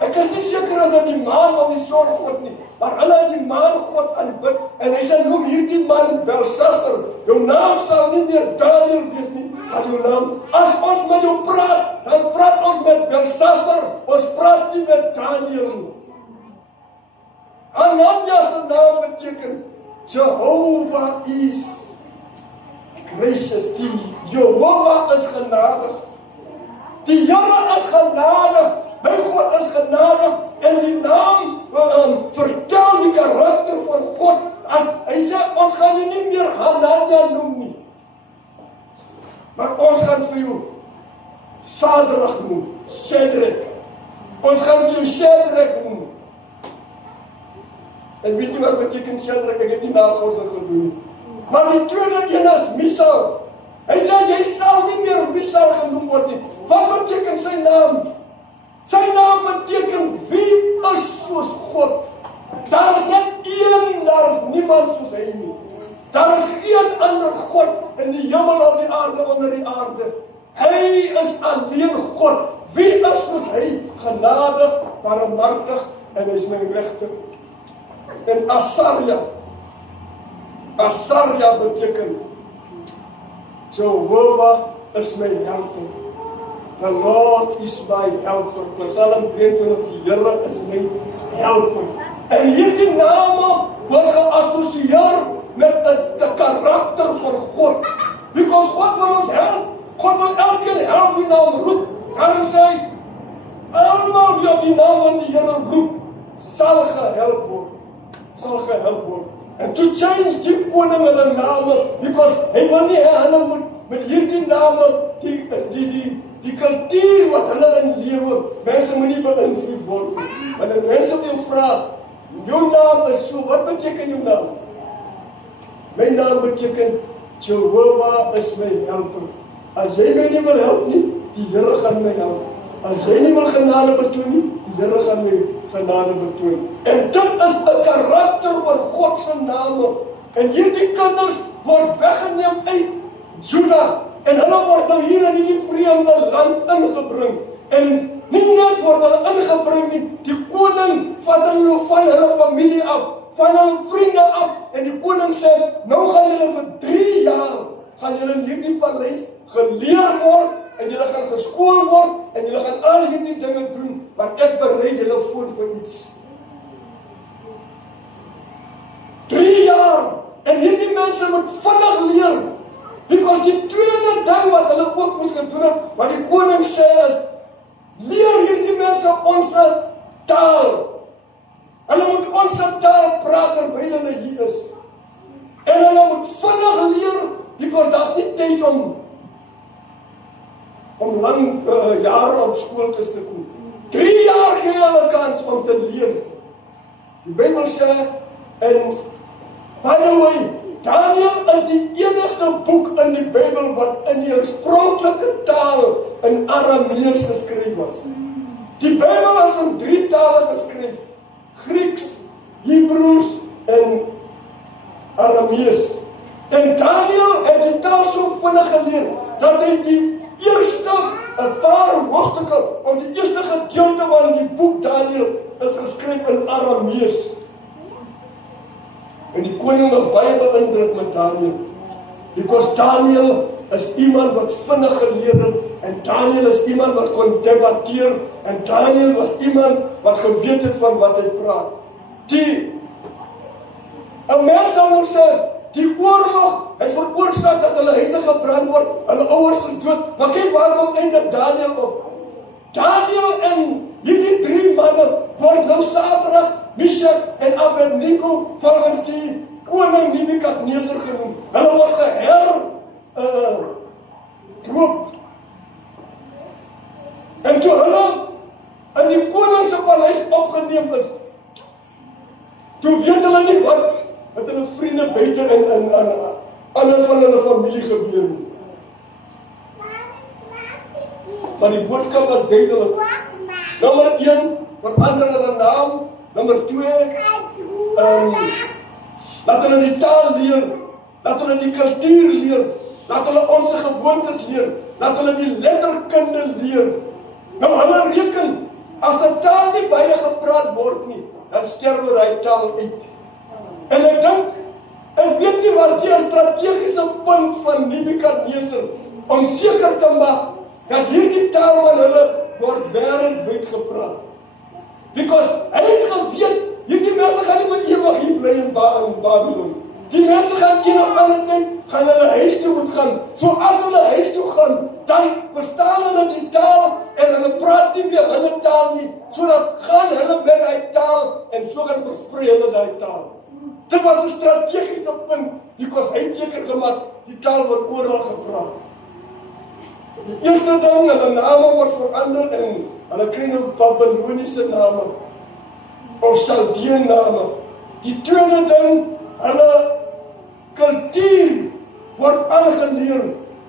Ek is nie seker as dit die maan of die songod nie, maar hulle het die maangod aanbid, en hy sê, noem hierdie man Belsasar, jou naam sal nie meer Daniel wees nie, maar jou naam, as ons met jou praat, dan praat ons met Belsasar, ons praat nie met Daniel nie. Anania se naam beteken Jehovah is gracious. Die Jehovah is genadig. Die Here is genadig. My God is genadig. En die naam vertel die karakter van God. As hy sê, ons gaan jou nie meer Anania noem nie, maar ons gaan vir jou Sadrag noem, Shadrach. Ons gaan vir jou Shadrach noem. En weet jy wat beteken Shadrach? Ek het nie navorsing gedoen nie. Maar die tweede een is Misael. Hy sê, jy sal nie meer Misael genoem word nie. Wat beteken sy naam? Sy naam beteken, wie is soos God? Daar is net een, daar is niemand soos hy nie. Daar is geen ander God in die hemel of die aarde onder die aarde. Hy is alleen God. Wie is soos hy? Genadig, barmhartig, en hy is my regter. En Asaria beteken, Jehovah is my helper. The Lord is my helper. Psalm 23, die Here is my helper. En hierdie name word geassosieer met die karakter van God. Because God wil ons help. God wil elkeen help wie na hom roep. Daarom sê hy, almal wie op die naam van die Here roep, sal gehelp word. Sal gehelp word. En to change die koning hulle name, because hy wil nie hê hulle moet met hierdie name die kultuur wat hulle in lewe, mense moet nie beïnvloed word. Wanneer mense wil vra, jou naam is so, wat beteken jou naam? My naam beteken Jehovah is my helper. As jy my nie wil help nie, die Here gaan my help. As jy nie wil genade betoon nie, die Here gaan nie genade betoon. En dit is 'n karakter van God se name. En hierdie kinders word weggeneem uit Juda. En hulle word nou hier in hierdie vreemde land ingebring. En nie net word hulle ingebring nie, die koning vat hulle van hulle familie af, van hulle vriende af, en die koning sê, nou gaan julle vir 3 jaar, gaan julle in hierdie paleis geleer word, en julle gaan geskool word, en julle gaan al hierdie dinge doen, maar ek berei julle voor vir iets. 3 jaar, en hierdie mense moet vinnig leer, because die tweede ding wat hulle ook moes gedoen het, wat die koning sê is, leer hierdie mense ons taal. Hulle moet ons taal praat terwyl hulle hier is. En hulle moet vinnig leer, because daar's nie tyd om lang jare op skool te sit. 3 jaar gee hulle kans om te leer. Die Bybel sê, en by the way, Daniel is die enigste boek in die Bybel wat in die oorspronklike taal in Aramees geskryf was. Die Bybel is in 3 tale geskryf: Grieks, Hebreëus en Aramees. En Daniel het die taal so vinnig geleer dat hy die eerste 'n paar hoofstukke of die eerste gedeelte van die boek Daniel is geskryf in Aramees. En die koning was baie beïndruk met Daniel, because Daniel is iemand wat vinnig geleer het, en Daniel is iemand wat kon debatteer, en Daniel was iemand wat geweet het van wat hy praat. 'n mens sal nou sê, die oorlog het veroorsaak dat hulle huise gebrand word, hulle ouers is dood, maar kyk waar kom eindig Daniel op. Daniel en hierdie 3 manne word nou Sadrag, Meshach en Abednego volgens die koning Nebukadneser genoem. Hulle word doop. En toe hulle in die koning se paleis opgeneem is, toe weet hulle nie wat met hulle vriende buite in ander van hulle familie gebeur nie. Maar die boodskap was duidelik. Nommer 1, verander hulle naam. Nommer 2, laat hulle die taal leer, laat hulle die kultuur leer, laat hulle ons gewoontes leer, laat hulle die letterkunde leer. Nou hulle reken, as 'n taal nie baie gepraat word nie, dan sterwe daai taal uit. En ek weet nie was die strategiese punt van Nebukadneser om seker te maak dat hierdie taal van hulle word wêreldwyd gepraat. Because hy het geweet, hierdie mense gaan nie vir ewig hier bly in Babylon. Die mense gaan enig ander tyd, gaan hulle huis toe moet gaan. So as hulle huis toe gaan, dan verstaan hulle die taal, en hulle praat nie weer hulle taal nie, so dat gaan hulle met die taal, en so gaan versprei hulle die taal. Dit was 'n strategiese punt, because hy het seker gemaak, die taal word oral gepraat. Die eerste ding, hulle name word verander, en hulle kry nou Babyloniese name, of Chaldeen name. Die tweede ding, hulle kultuur word aangeleer.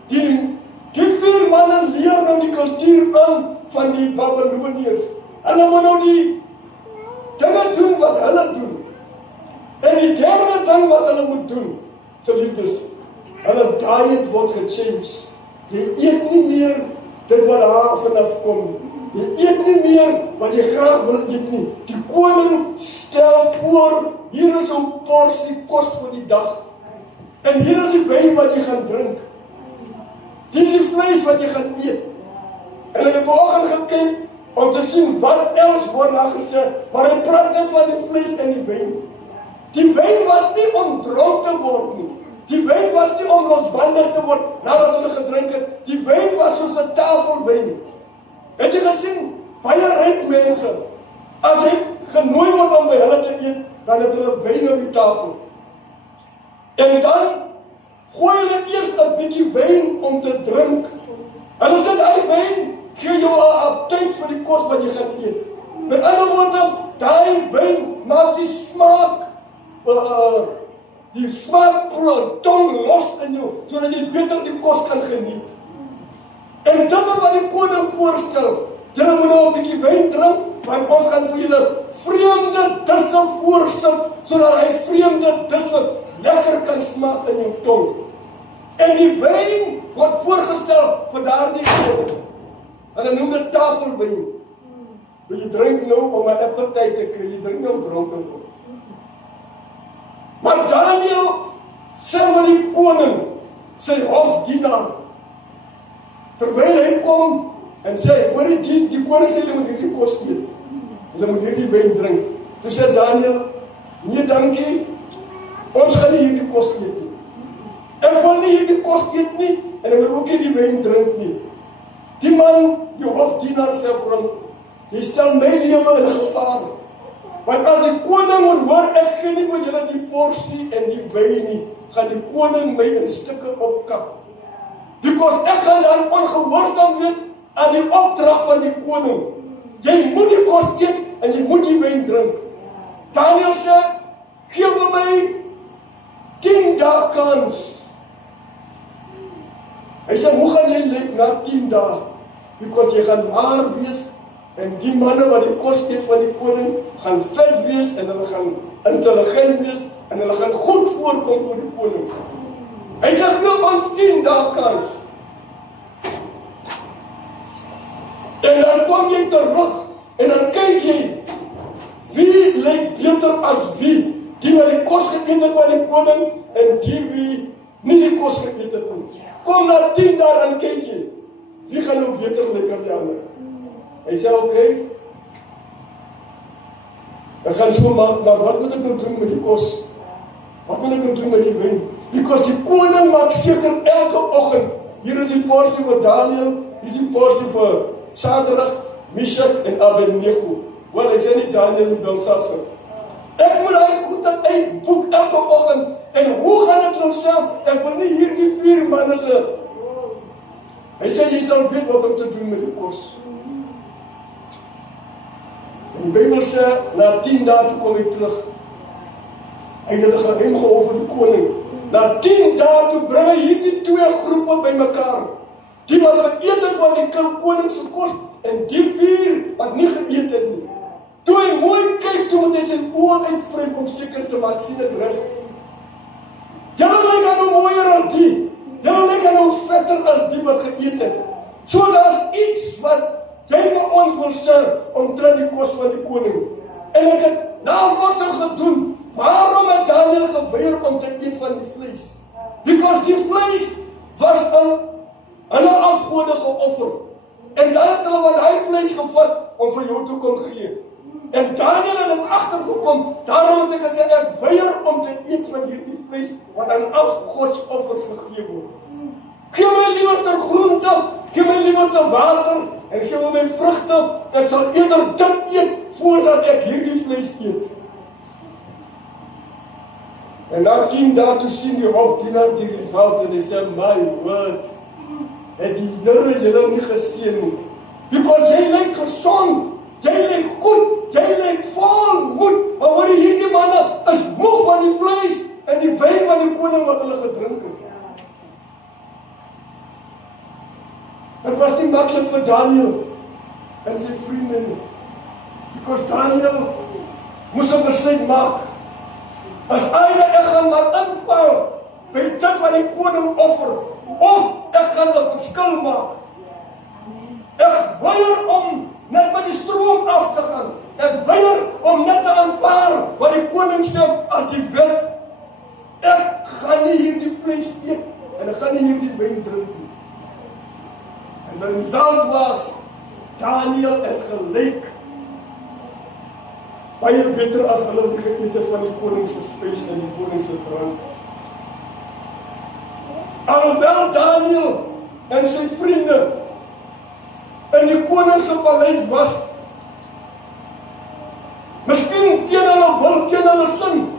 Die 4 manne leer nou die kultuur aan van die Babyloniërs. Hulle moet nou die dinge doen wat hulle doen. En die derde ding wat hulle moet doen, geliefdes, hulle diet word gechange. Jy eet nie meer dit wat daar vanaf kom. Jy eet nie meer wat jy graag wil eet nie. Die koning stel voor, hier is 'n porsie kos vir die dag. En hier is die wyn wat jy gaan drink. Dit is die vleis wat jy gaan eet. En ek het vanoggend gekyk om te sien wat else word daar gesê, maar hy praat net van die vleis en die wyn. Die wyn was nie om dronk te word nie. Die wyn was nie om losbandig te word nadat hulle gedrink het. Die wyn was soos 'n tafelwyn. Het jy gesien, baie ryk mense, as hy genooi word om by hulle te eet, dan het hulle wyn op die tafel. En dan gooi hulle eers 'n bietjie wyn om te drink. Hulle sê daai wyn gee jou 'n aptyt vir die kos wat jy gaan eet. Met ander woorde, daai wyn maak die smaak tong los in jou, sodat jy beter die kos kan geniet. En dit is wat die koning voorstel. julle moet nou 'n bietjie wyn drink, want ons gaan vir julle vreemde disse voorsit, sodat hy vreemde disse lekker kan smaak in jou tong. En die wyn word voorgestel vir daardie koning. En hulle noem dit tafelwyn. Jy drink nou om 'n appetite te kry, jy drink nou dronken word. Maar Daniel sê vir die koning, sy hofdienaar, terwyl hy kom en sê, hoor die koning sê, hulle moet hierdie kos eet. Hulle moet hierdie wyn drink. Toe sê Daniel, nee dankie, ons gaan nie hierdie kos eet nie. Ek wil nie hierdie kos eet nie, en ek wil ook nie die wyn drink nie. Die man, die hofdienaar sê vir hom, jy stel my lewe in gevaar. Want as die koning moet hoor, ek gee nie met julle die porsie en die wyn nie, gaan die koning my in stukke opkap. Because ek gaan dan ongehoorsaam wees aan die opdrag van die koning. Jy moet die kos eet en jy moet die wyn drink. Daniel sê, gee vir my 10 dae kans. Hy sê, hoe gaan jy lyk na 10 dae? Because jy gaan maar wees, en die manne wat die kos eet van die koning, gaan vet wees, en hulle gaan intelligent wees, en hulle gaan goed voorkom vir die koning. Hy sê, gee ons 10 dae kans. En dan kom jy terug, en dan kyk jy, wie lyk beter as wie? Die wat die kos geëet het van die koning, en die wie nie die kos geëet het nie. Kom na 10 dae, dan kyk jy, wie gaan nou beter lyk as die ander? Hy sê, oké, ek gaan so maak, maar wat moet ek nou doen met die kos? Wat moet ek nou doen met die wyn? Because die koning maak seker elke oggend, hier is die porsie vir Daniel, hier is die porsie vir Shadrach, Meshach en Abednego. Wel, hy sê nie Daniel en Belshazzar. Ek moet hy goed uitboek elke oggend, en hoe gaan ek nou saam? Ek wil nie hier die 4 manne se. Hy sê, jy sal weet wat om te doen met die kos. En die Bybel sê, na 10 dae toe kom hy terug. Hy het 'n geheim gehoor vir die koning. Na 10 dae toe bring hy hierdie 2 groepe bymekaar. Die wat geëet het van die koning se kos, en die 4 wat nie geëet het nie. Toe hy mooi kyk, toe moet hy sy oë uitvryf om seker te maak, sien ek reg. Julle lyk nou mooier as die. Julle lyk nou vetter as die wat geëet het. So daar is iets wat jy vir ons wil sê omtrent die kos van die koning. En ek het navorsing gedoen. Waarom het Daniel geweier om te eet van die vlees? Because die vlees was aan hulle afgode geoffer. En dan het hulle wat hy vlees gevat om vir jou te kom gee. En Daniel het hem agtergekom, daarom het hy gesê, ek weier om te eet van hierdie vlees wat aan afgodsoffers gegee word. Gee my liewerste groente, gee my liewerste water, en gee my vrugte, ek sal eerder dit eet, voordat ek hierdie vlees eet. En na 10 dae toe sien die hofdienaar die result, en hy sê, my word, het die Here julle nie geseën nie. Because jy lyk gesond, jy lyk goed, jy lyk vol moed, maar hoor hierdie manne is moeg van die vlees en die wyn van die koning wat hulle gedrink het. Het was nie maklik vir Daniel en sy vriende nie. Because Daniel moes 'n besluit maak. As ek gaan maar inval by dit wat die koning offer, of ek gaan 'n verskil maak. Ek weier om net met die stroom af te gaan. Ek weier om net te aanvaar wat die koning sê as die wet. Ek gaan nie hierdie vlees eet en ek gaan nie hierdie wyn drink nie. En die result was, Daniel het gelyk baie beter as hulle wat geëet het van die koning se spys en die koning se drank. Alhoewel Daniel en sy vriende in die koning se paleis was, miskien teen hulle wil, teen hulle sin,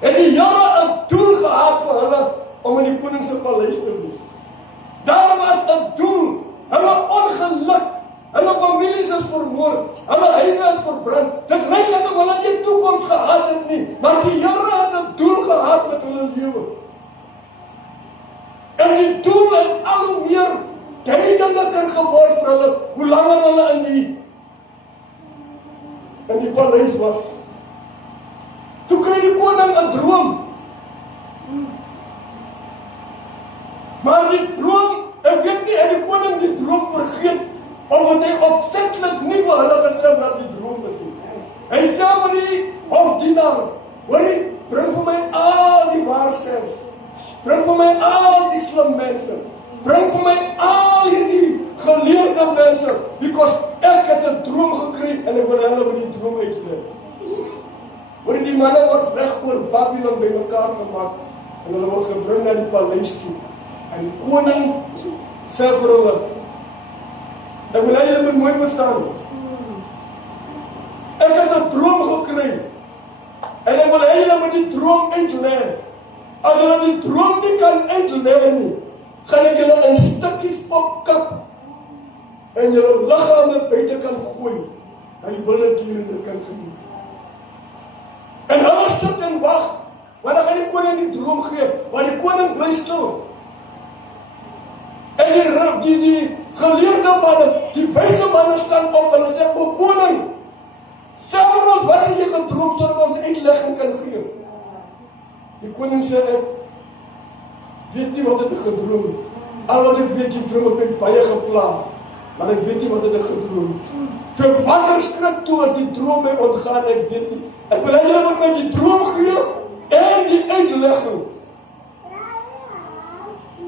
het die Here 'n doel gehad vir hulle om in die koning se paleis te wees. Daar was 'n doel, hulle ongeluk, hulle families is vermoor, hulle huise is verbrand. Dit lyk asof hulle nie toekoms gehad het nie, maar die Here het 'n doel gehad met hulle lewe. En die doel het al hoe meer duidelik duideliker geword vir hulle, hoe langer hulle in die paleis was. Toe kry die koning 'n droom. Maar die droom, ek weet nie, die koning die droom vergeet, of het hy opsetlik nie vir hulle gesê dat die droom is nie. Hy sê vir die hofdienaar, hoorie, bring vir my al die waarsêers, bring vir my al die slim mense, bring vir my al hierdie geleerde mense, because ek het 'n droom gekry en ek wil hulle met die droom uitleer. Hoor die manne word reg oor Babylon bymekaar gemaak en hulle word gebring na die paleis toe. En die koning sê vir hulle, ek wil julle moet mooi verstaan. Ek het 'n droom gekry en ek wil julle met die droom uitleer. As julle die droom nie kan uitleer nie, gaan ek julle in stukkies opkap en julle liggame buite kan gooi en die wilde diere dit kan geniet. En hulle sit en wag, want dan gaan die koning die droom gee, want die koning bly stil. En die geleerde manne, die wyse manne staan op, hulle sê, o koning, sê maar ons wat het jy gedroom, sodat ons uitlegging kan gee. Die koning sê, ek weet nie wat het ek gedroom. Al wat ek weet, die droom het my baie gepla, maar ek weet nie wat het ek gedroom. Toe ek wakker skrik toe as die droom my ontgaan, ek weet nie. Ek wil julle moet met die droom gee en die uitlegging.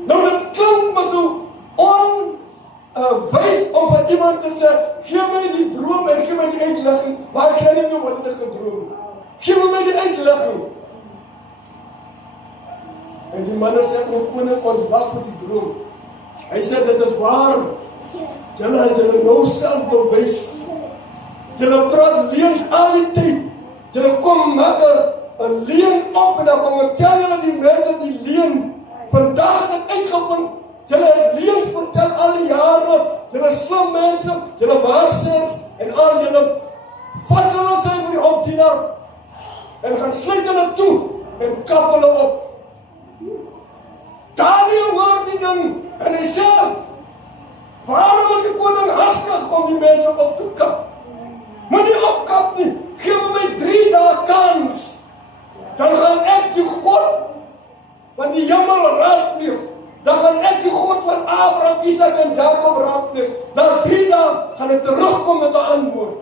Nou dit klink mos nou onwys om van iemand te sê, gee my die droom en gee my die uitlegging, maar ek gee nie meer wat het ek gedroom. Gee my die uitlegging. En die manne sê, o koning, ons wag vir die droom. Hy sê, dit is waar. Julle het julle nou self bewys. Julle praat leens al die tyd. Julle kom maak 'n leuen op en dan gaan vertel julle die mense die leuen. Vandag het ek uitgevind, julle het leuen vertel al die jare. Julle slim mense, julle waarsêers en al julle vat hulle sy vir die hofdienaar en gaan sluit hulle toe en kap hulle op. Daniel hoor die ding en hy sê, waarom is die koning hastig om die mense op te kap? Moet nie opkap nie, geef my 3 dae kans, dan gaan ek die God van die hemel raadpleeg, dan gaan ek die God van Abraham, Isaac en Jacob raadpleeg, na 3 dae gaan ek terugkom met 'n antwoord.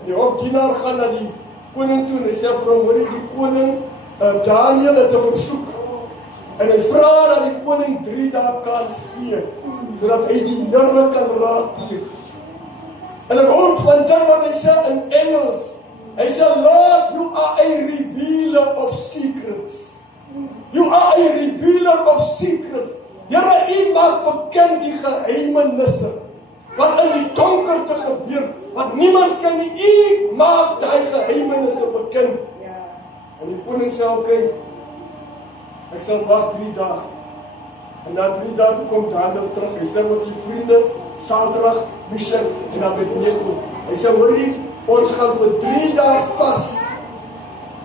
En die hofdienaar gaan na die koning toe en hy sê vir hom, hoor die koning, Daniel het 'n versoek, en hy vra dat die koning 3 dae kans gee, sodat hy die Here kan raadpleeg. En ek hoor van dit wat hy sê in Engels. Hy sê, Lord, you are a revealer of secrets. You are a revealer of secrets. Here, u maak bekend die geheimenisse, wat in die donkerte gebeur, wat niemand kan nie, u maak die geheimenisse bekend. En die koning sê, oké, ek sal wag 3 dae. En na 3 dae kom Daniel terug. Hy sê, ons die vriende, Sadrag, Meshach en Abednego. Hy sê, hoor jy, ons gaan vir 3 dae vas.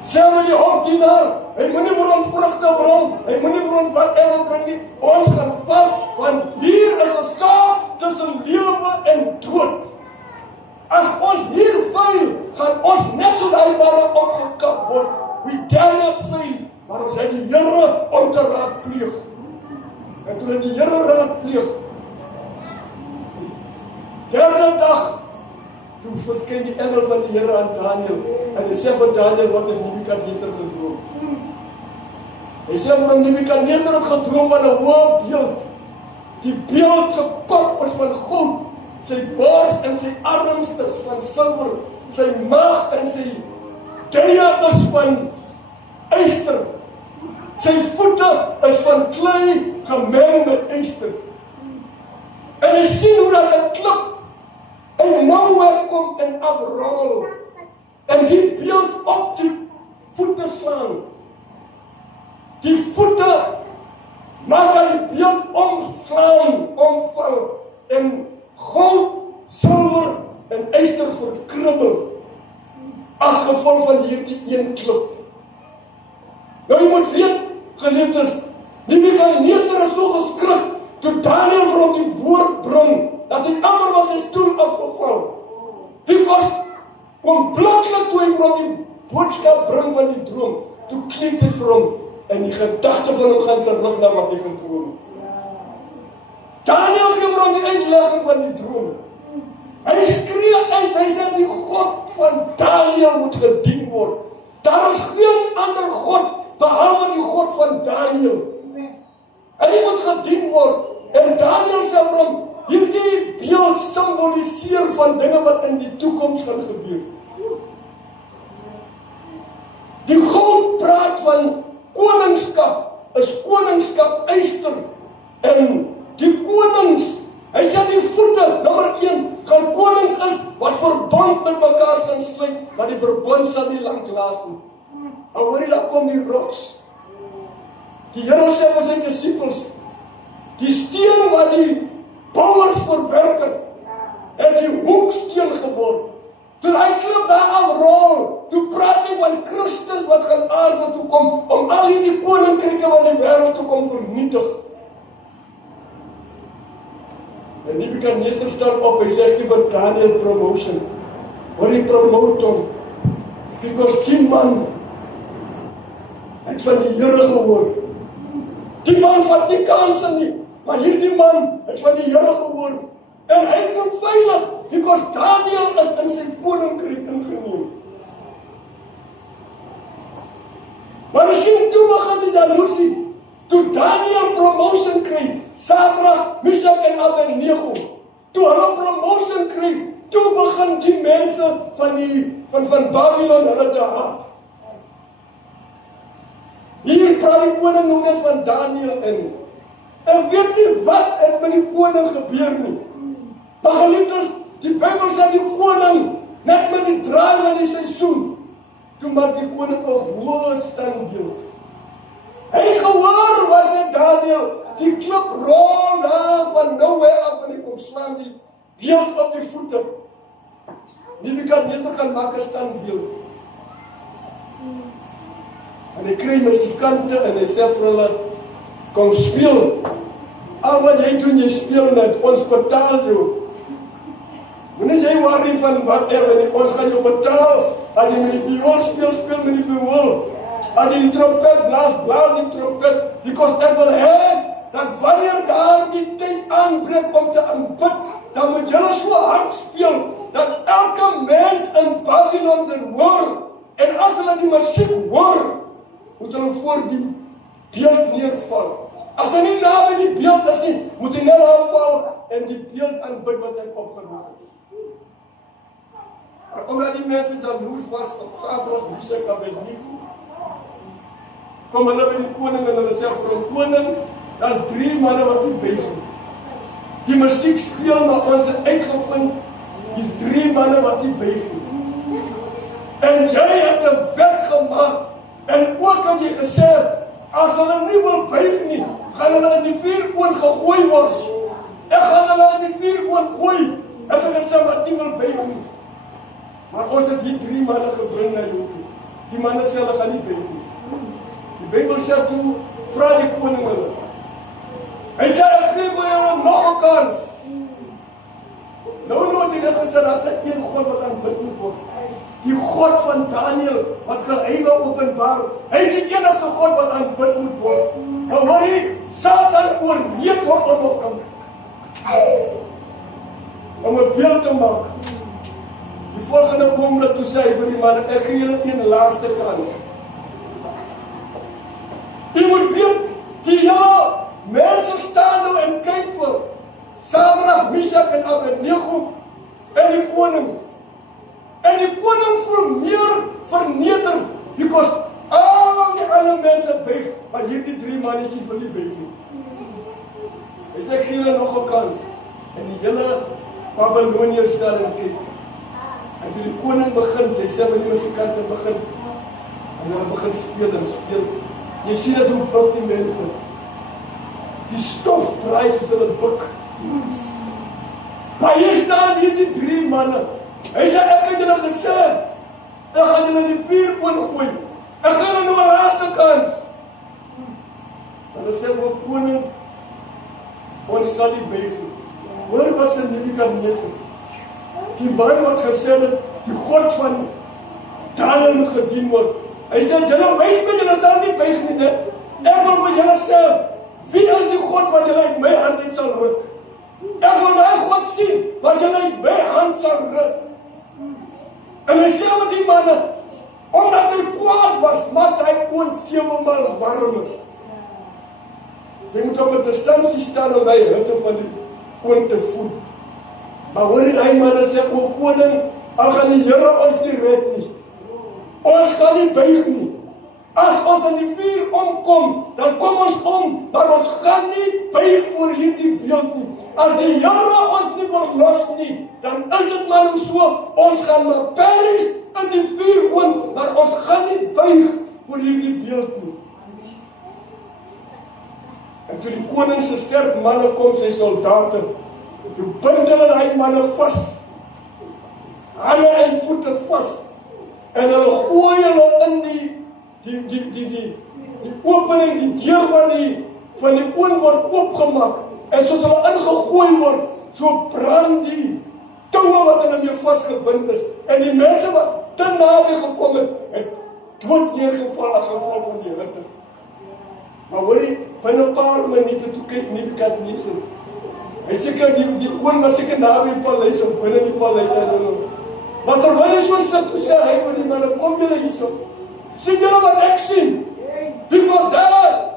Sê met die hofdienaar, hy moet nie vir ons vrugte bring, hy moet nie vir ons whatever bring nie. Ons gaan vas, want hier is 'n saak tussen lewe en dood. As ons hier faal, gaan ons net soos hy balle opgekap word. We cannot fail, maar ons het die Here om te raadpleeg. En toe het die Here raadpleeg, derde dag, toe verskyn die engel van die Here aan Daniel, en hy sê vir Daniel wat het Nebukadneser gedroom. Hy sê vir hom, Nebukadneser het gedroom van 'n hoë beeld. Die beeld se kop is van goud, sy bors en sy arms is van silwer, sy maag en sy tye is van yster, sy voete is van klei gemeng met yster. En hy sien hoe dat 'n klip en nowhere kom en afrol, en die beeld op die voete slaan. Die voete maak dat die beeld omslaan, omval, en goud, silwer en yster verkrummel, as gevolg van hierdie een klip. Nou jy moet weet, geliefdes, Nebukadneser is so geskrik, toe Daniel vir hom die woord bring, dat hy amper was sy stoel afgeval. Because, onmiddellik toe hy vir hom die boodskap bring van die droom, toe klink dit vir hom, en die gedagte van hom gaan terug na wat hy gaan droom. Daniel gee vir hom die uitlegging van die droom. Hy skree uit, hy sê die God van Daniel moet gedien word. Daar is geen ander God, behalwe die God van Daniel. Hy moet gedien word. En Daniel sê vir hom, hierdie beeld symboliseer van dinge wat in die toekoms gaan gebeur. Die goud praat van koningskap, is koningskap eyster. En die konings, hy sê die voete, nommer 1, gaan konings is wat verbond met mekaar sal sluit, maar die verbond sal nie lank laas nie. En hoor jy, daar kom die rots. Die Here sê vir sy disippels, die steen wat die bouers verwerk het die hoeksteen geword. Toe hy klip daar afrol, toe praat hy van Christus wat gaan aarde toe kom, om al die koninkryke van die wêreld toe kom vernietig. En Nebukadneser staan op, hy sê vir Daniel promotion, waar hy promote hom, because die man het van die Here gehoor. Die man vat nie kanse nie, maar hierdie man het van die Here gehoor. En hy voel veilig, because Daniel is in sy koninkryk ingeneem. Maar miskien toe begin die jaloesie, toe Daniel promotion kry, Sadrag, Meshach en Abednego, toe hulle promotion kry, toe begin die mense van Babylon hulle te haat. Hier praat die koning nou net van Daniel in. En weet nie wat het met die koning gebeur nie. Maar geliefdes, die Bybel sê die koning, net met die draai van die seisoen, toe maak die koning 'n hoë standbeeld. Hy het gehoor, was dit Daniel, die klip rol daar van nowhere af en hy kom slaan die beeld op die voete. Nebukadneser gaan maak 'n standbeeld. En hy kry musikante en hy sê vir hulle, kom speel. Al wat jy doen, jy speel net, ons betaal jou. Moenie jy worry van whatever nie, ons gaan jou betaal. As jy met die viool speel, speel met die viool. As jy die trompet blaas, blaas die trompet. Because ek wil hê, dat wanneer daar die tyd aanbreek om te aanbid, dan moet julle so hard speel, dat elke mens in Babylon dit hoor. En as hulle die musiek hoor, moet hulle voor die beeld neerval. As hy nie naby die beeld is nie, moet hy net afval en die beeld aanbid wat hy opgenoem het. Maar omdat die mense jaloers was op Sadrag, Meshach en Abednego, kom hulle by die koning en hulle sê vir hom, koning, daar is 3 manne wat nie buig nie. Die musiek speel, maar ons het uitgevind, die is 3 manne wat nie buig nie. En jy het 'n wet gemaak, en ook het jy gesê, as hulle nie wil buig nie, gaan hulle in die vuuroond gegooi word. Ek gaan hulle in die vuuroond gooi. Het hulle gesê wat nie wil buig nie. Maar ons het hier 3 manne gebring na jou toe. Die manne sê hulle gaan nie buig nie. Die Bybel sê toe, vra die koning hulle. Hy sê, ek gee vir julle nog 'n kans. Nou het hy net gesê, daar is net een God wat aanbid moet word. Die God van Daniel, wat geheime openbaar. Hy is die enigste God wat aanbid moet word. Maar hoor jy, Satan oorreed hom om 'n beeld te maak. Die volgende oomblik toe sê hy vir die man, ek gee julle een laaste kans. Jy moet weet, die hele mense staan nou en kyk vir Sadrag, Meshach en Abednego en die koning. En die koning voel meer verneder, because al die ander mense buig, maar hierdie 3 mannetjies wil nie buig nie. Hy sê, gee julle nog 'n kans. En die hele Babyloniërs staan en kyk. En toe die koning begin, hy sê met die musikante begin, en hulle begin speel en speel. Jy sien dat hoe buk die mense. Die stof draai soos hulle buk. Maar hier staan hierdie 3 manne. Hy sê, ek het julle gesê, ek gaan julle die vuuroond gooi. Ek gaan julle nou 'n laaste kans. Hulle sê, o koning, ons sal nie buig nie. Hoor was in Nebukadneser, die man wat gesê het, die God van Daniel moet gedien word. Hy sê, julle wys my, julle sal nie buig nie, ne? Ek wil vir julle sê, wie is die God wat julle uit my hand uit sal ruk? Ek wil die God sien, wat julle uit my hand sal ruk. En hy sê met die manne, omdat hy kwaad was, maak hy oond 7 maal warmer. Jy moet op 'n distansie staan om die hitte van die oond te voel. Maar hoor die manne sê, o koning, al gaan die Here ons nie red nie. Ons gaan nie buig nie. As ons in die vuur omkom, dan kom ons om, maar ons gaan nie buig voor hierdie beeld nie. As die Here ons nie verlos nie, dan is dit maar nou so, ons gaan maar perish in die vuur om, maar ons gaan nie buig voor hierdie beeld nie. En toe die koning se sterk manne kom, sy soldate, toe bind hulle die manne vas, hande en voete vas, en hulle gooi hulle in die opening, die deur van die oond word oopgemaak, en soos hulle ingegooi word, so brand die touwe wat hulle mee vastgebind is, en die mense wat te naby gekom het dood neergeval as gevolg van die hitte. Maar hoor jy, binne 'n paar minute toe kyk Nebukadneser, hy seker die oond was seker naby die paleis, of binne die paleis, maar terwyl hy so sit, toe sê hy oor die manne, kom julle hierso, sien julle wat ek sien? Because daar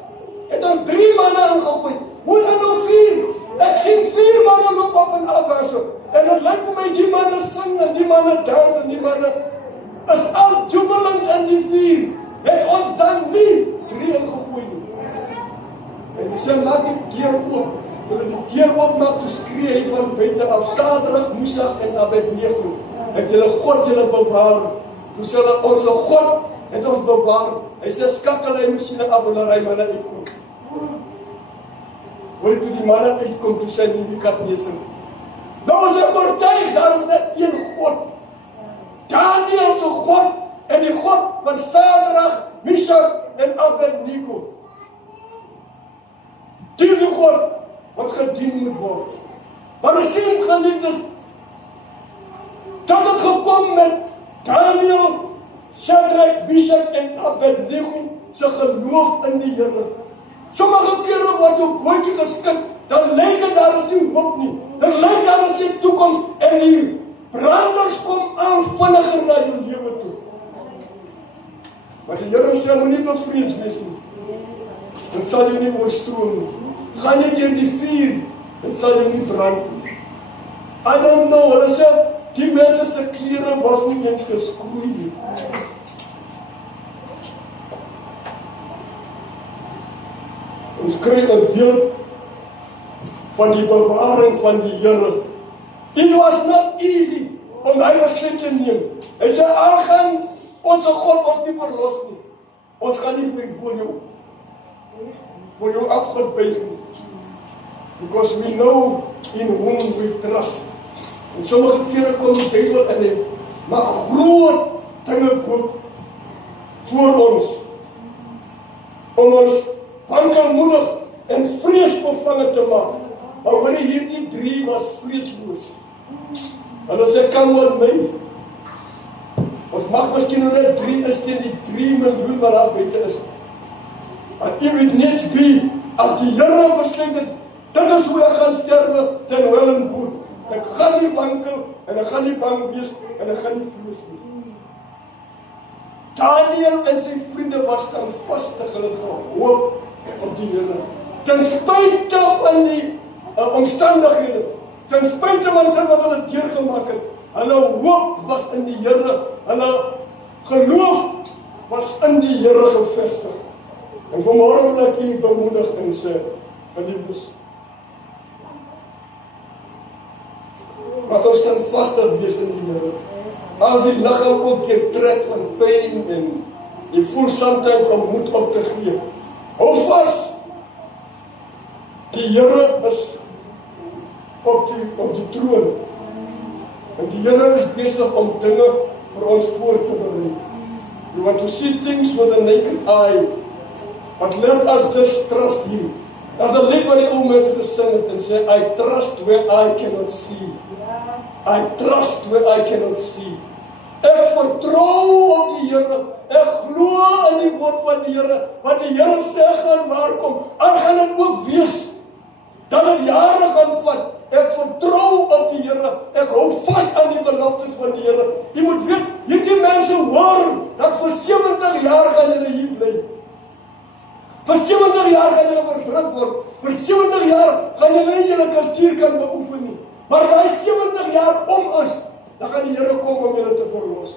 het ons 3 manne ingegooi, hoe gaan nou 4? Ek sien 4 manne loop op en af so, en het lyk vir my die manne sing, en die manne dans, en die manne is al jubilant in die vuur, het ons dan nie 3 ingegooi nie. En die sê, laat die deur oop, toe die deur oopmaak, toe skree hy van buite af, Sadrag, Mesach en Abednego, het julle God julle bewaar, toe sê hulle, ons God het ons bewaar, hy sê, skakel hy miskien af, en hy manne uitkom. Hoor toe die manne uitkom, toe sê Nebukadneser, nou is ek oortuig, daar is net een God, Daniel se God, en die God van Sadrag, Mesach en Abednego. Die is die God wat gedien moet word. Maar ons sien geliefdes, dat het gekom met Daniel, Shadrach, Mesach en Abednego se geloof in die Here. Sommige kere word jou bootjie geskik, dan lyk dit daar is nie hoop nie. Dan lyk daar is nie toekoms en die branders kom aan vinniger na jou lewe toe. Maar die Here sê, moenie bevrees wees nie. Dan sal jy nie oorstroom nie. Gaan jy deur die vuur, dan sal jy nie brand nie. I don't know, hulle sê, die mense se klere was nie eens geskroei nie. Ons kry 'n beeld van die bewaring van die Here. It was not easy om hy besluit te neem. Hy sê, gaan ons God ons nie verlos nie. Ons gaan nie voor jou afgod buig nie. Because we know in whom we trust. En sommige kere kom die Bybel in en maar groot dinge voor ons, om ons wankelmoedig en vreesbevange te maak. Maar hoor hierdie 3 was vreesloos. Hulle sê, kom met my. Ons mag miskien nou net 3 is teen die 3 miljoen wat daar buite is. Maar jy moet niets be, as die Here besluit het, dit is hoe ek gaan sterwe, ten wel en goed. Ek gaan nie wankel, en ek gaan nie bang wees, en ek gaan nie vrees nie. Daniel en sy vriende was standvastig, hulle gehoop op die Here. Ten spyte van die omstandighede, ten spyte van dit wat hulle deurgemaak het, hulle hoop was in die Here, hulle geloof was in die Here gevestig. En vanmorgen wil ek u bemoedig en sê, geliefdes, laat ons standvastig wees in die Here. As die liggaam ook trek van pyn en jy voel sometimes om moed op te gee, hou vas. Die Here is op die troon. En die Here is besig om dinge vir ons voor te berei. You want to see things with a naked eye, but let us just trust Him. Daar's 'n lied wat die ou mense gesing het en sê, I trust where I cannot see. I trust where I cannot see. Ek vertrou op die Here. Ek glo in die woord van die Here. Wat die Here sê gaan waarkom. Al gaan dit ook wees dat dit jare gaan vat. Ek vertrou op die Here. Ek hou vas aan die beloftes van die Here. Jy moet weet, hierdie mense hoor dat vir 70 jaar gaan hulle hier bly. Vir 70 jaar gaan hulle verdruk word. Vir 70 jaar gaan hulle nie hulle kultuur kan beoefen nie. Maar daai 70 jaar om is, dan gaan die Here kom om hulle te verlos.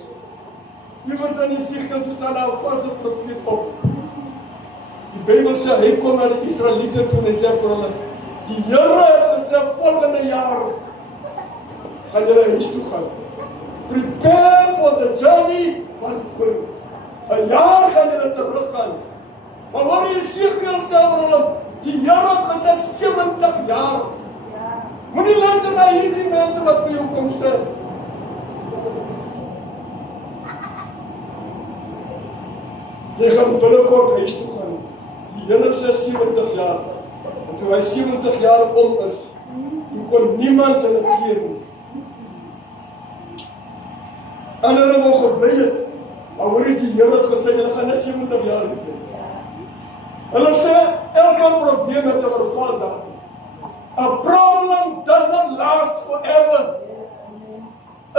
Iewers in Jesegiel toe staan daar 'n vaste profeet op. Die Bybel sê hy kom na die Israeliete toe en hy sê vir hulle, die Here het gesê volgende jaar gaan julle huis toe gaan. Prepare for the journey, want vir 'n jaar gaan julle teruggaan. Maar hoor jy Jesegiel sê vir hulle, die Here het gesê 70 jaar. Moenie luister na hierdie mense wat vir jou kom sê. Jy gaan binnekort huis toe gaan. Die Here sê 70 jaar. En toe hy 70 jaar om is, toe kon niemand hulle keer nie. En hulle wou gebly het. Maar hoor jy die Here het gesê, hulle gaan net 70 jaar lewe. Hulle sê, elke probleem het 'n vervaldag. A problem does not last forever.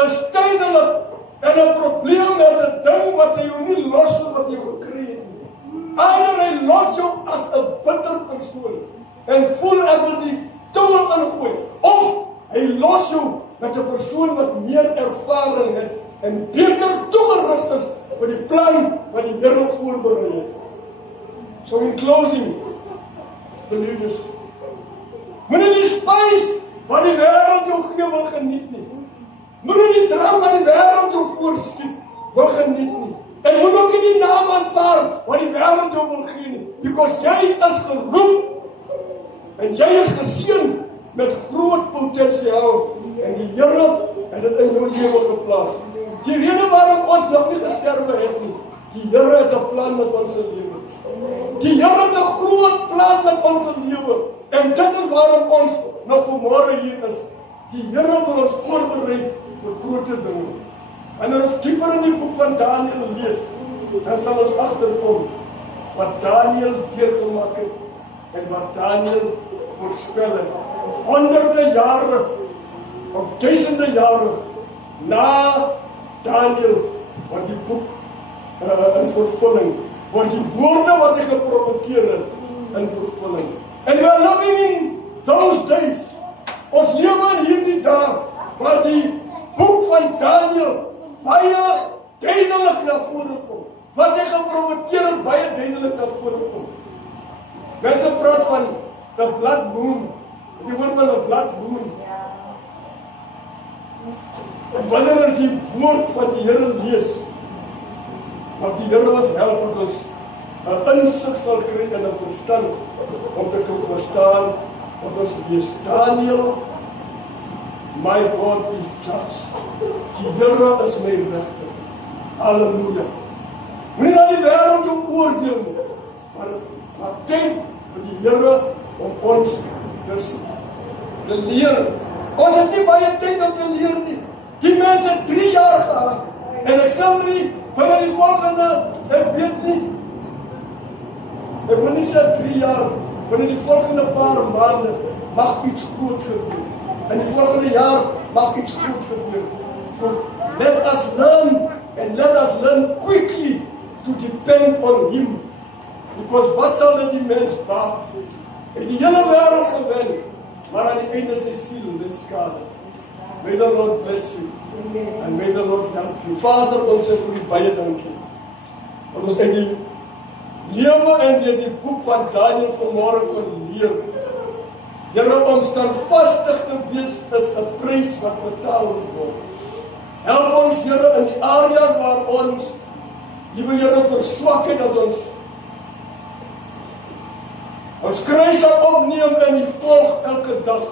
Is tydelik. En 'n probleem het 'n ding wat jy nie los wat jy gekry het nie. Either hy los jou as 'n bitter persoon en voel ek wil die touwel ingooi, of hy los jou met 'n persoon wat meer ervaring het en beter toegerus is vir die plan wat die Here voorberei het. So in closing, believers, moenie die spys wat die wêreld jou gee wil geniet nie. Moenie die drank wat die wêreld jou voorskiet wil geniet nie. En moet ook nie die naam aanvaar wat die wêreld jou wil gee nie. Because jy is geroep en jy is geseën met groot potensiaal en die Here het dit in jou lewe geplaas. Die rede waarom ons nog nie gesterwe het nie, die Here het 'n plan met ons lewe. Die Here het 'n groot plan met ons lewe. En dit is waarom ons nog vanmôre hier is. Die Here wil ons voorberei vir groter dinge. En as ons dieper in die boek van Daniël lees, dan sal ons agterkom wat Daniël deurgemaak het en wat Daniël voorspel het. Honderde jare of duisende jare na Daniël word die boek in vervulling, word die woorde wat hy geprofeteer het in vervulling. And we are living in those days. Ons lewe in hierdie dae waar die boek van Daniël baie duidelik na vore kom. Wat hy geprofeteer het baie duidelik na vore kom. Mense praat van the blood moon. Die woord van 'n blood moon. En wanneer ons die woord van die Here lees, wat die Here ons help dat ons 'n insig sal kry en 'n verstand om te kan verstaan wat ons lees. Daniël, my God is just. Die Here is my regter. Halleluja. Moenie dat die wêreld jou oordeel nie, maar denk vir die Here om ons te leer. Ons het nie baie tyd om te leer nie. Die mense het 3 jaar gehad en ek sal nie binne die volgende, ek weet nie, ek wil nie sê 3 jaar, binne die volgende paar maande mag iets goed gebeur. In die volgende jaar mag iets goed gebeur. So let us learn and let us learn quickly to depend on Him. Because wat sal dit die mens baat? Het die hele wêreld gewen, maar aan die einde sy siel dit skade. May the Lord bless you. And may the Lord help you. Vader, ons sê vir u baie dankie. Want ons uit die lewe en die boek van Daniël vanmôre kon leer. Here, om standvastig te wees is 'n prys wat betaal word. Help ons, Here, in die area waar ons, liewe Here, verswak het, dat ons kruis opneem en die volg elke dag.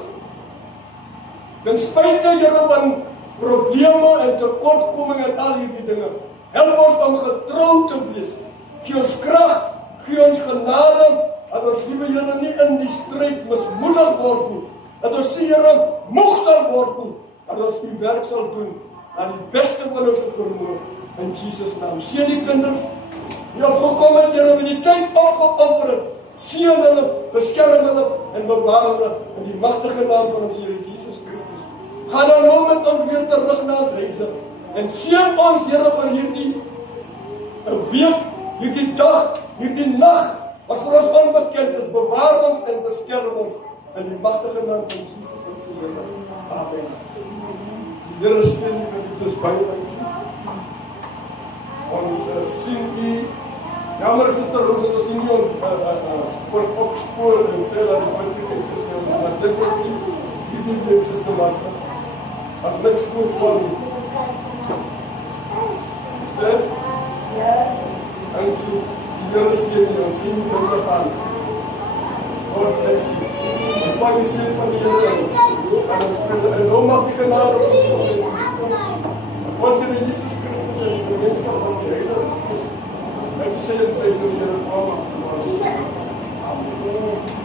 Ten spyte, Here, van probleme en tekortkominge en al hierdie dinge. Help ons om getrou te wees. Gee ons krag, gee ons genade, dat ons liewe Here nie in die stryd mismoedig word nie, dat ons die Here moeg sal word nie, dat ons die werk sal doen, aan die beste van ons vermoë, in Jesus naam. Seën die kinders, die opgekom het, Here, met die tyd opgeoffer het, seën hulle, beskerm hulle, en bewaar hulle, in die magtige naam van ons Here Jesus Christus. Gaan dan nou met ons weer terug na ons huise, en seën ons, Here, vir hierdie week, hierdie dag, hierdie nag, wat vir ons onbekend is, bewaar ons en beskerm ons, in die magtige naam van Jesus ons Here. Amen. Die Here steun u vir dit is baie ons sien u, jammer Suster Roos, ons sien u kon opspoor en sê dat die moeilijkheid gestel is, maar dit wordt die week systematisch, wat niks voelt van u. Sê? Dank u, die Here sien u, ons sien u minder aan. God bless you. Ontvang die seën van die Here, en nou mag die genade van ons Here Jesus Christus en die gemeenskap van die Heilige Gees, met die seën uit die Here, Amen.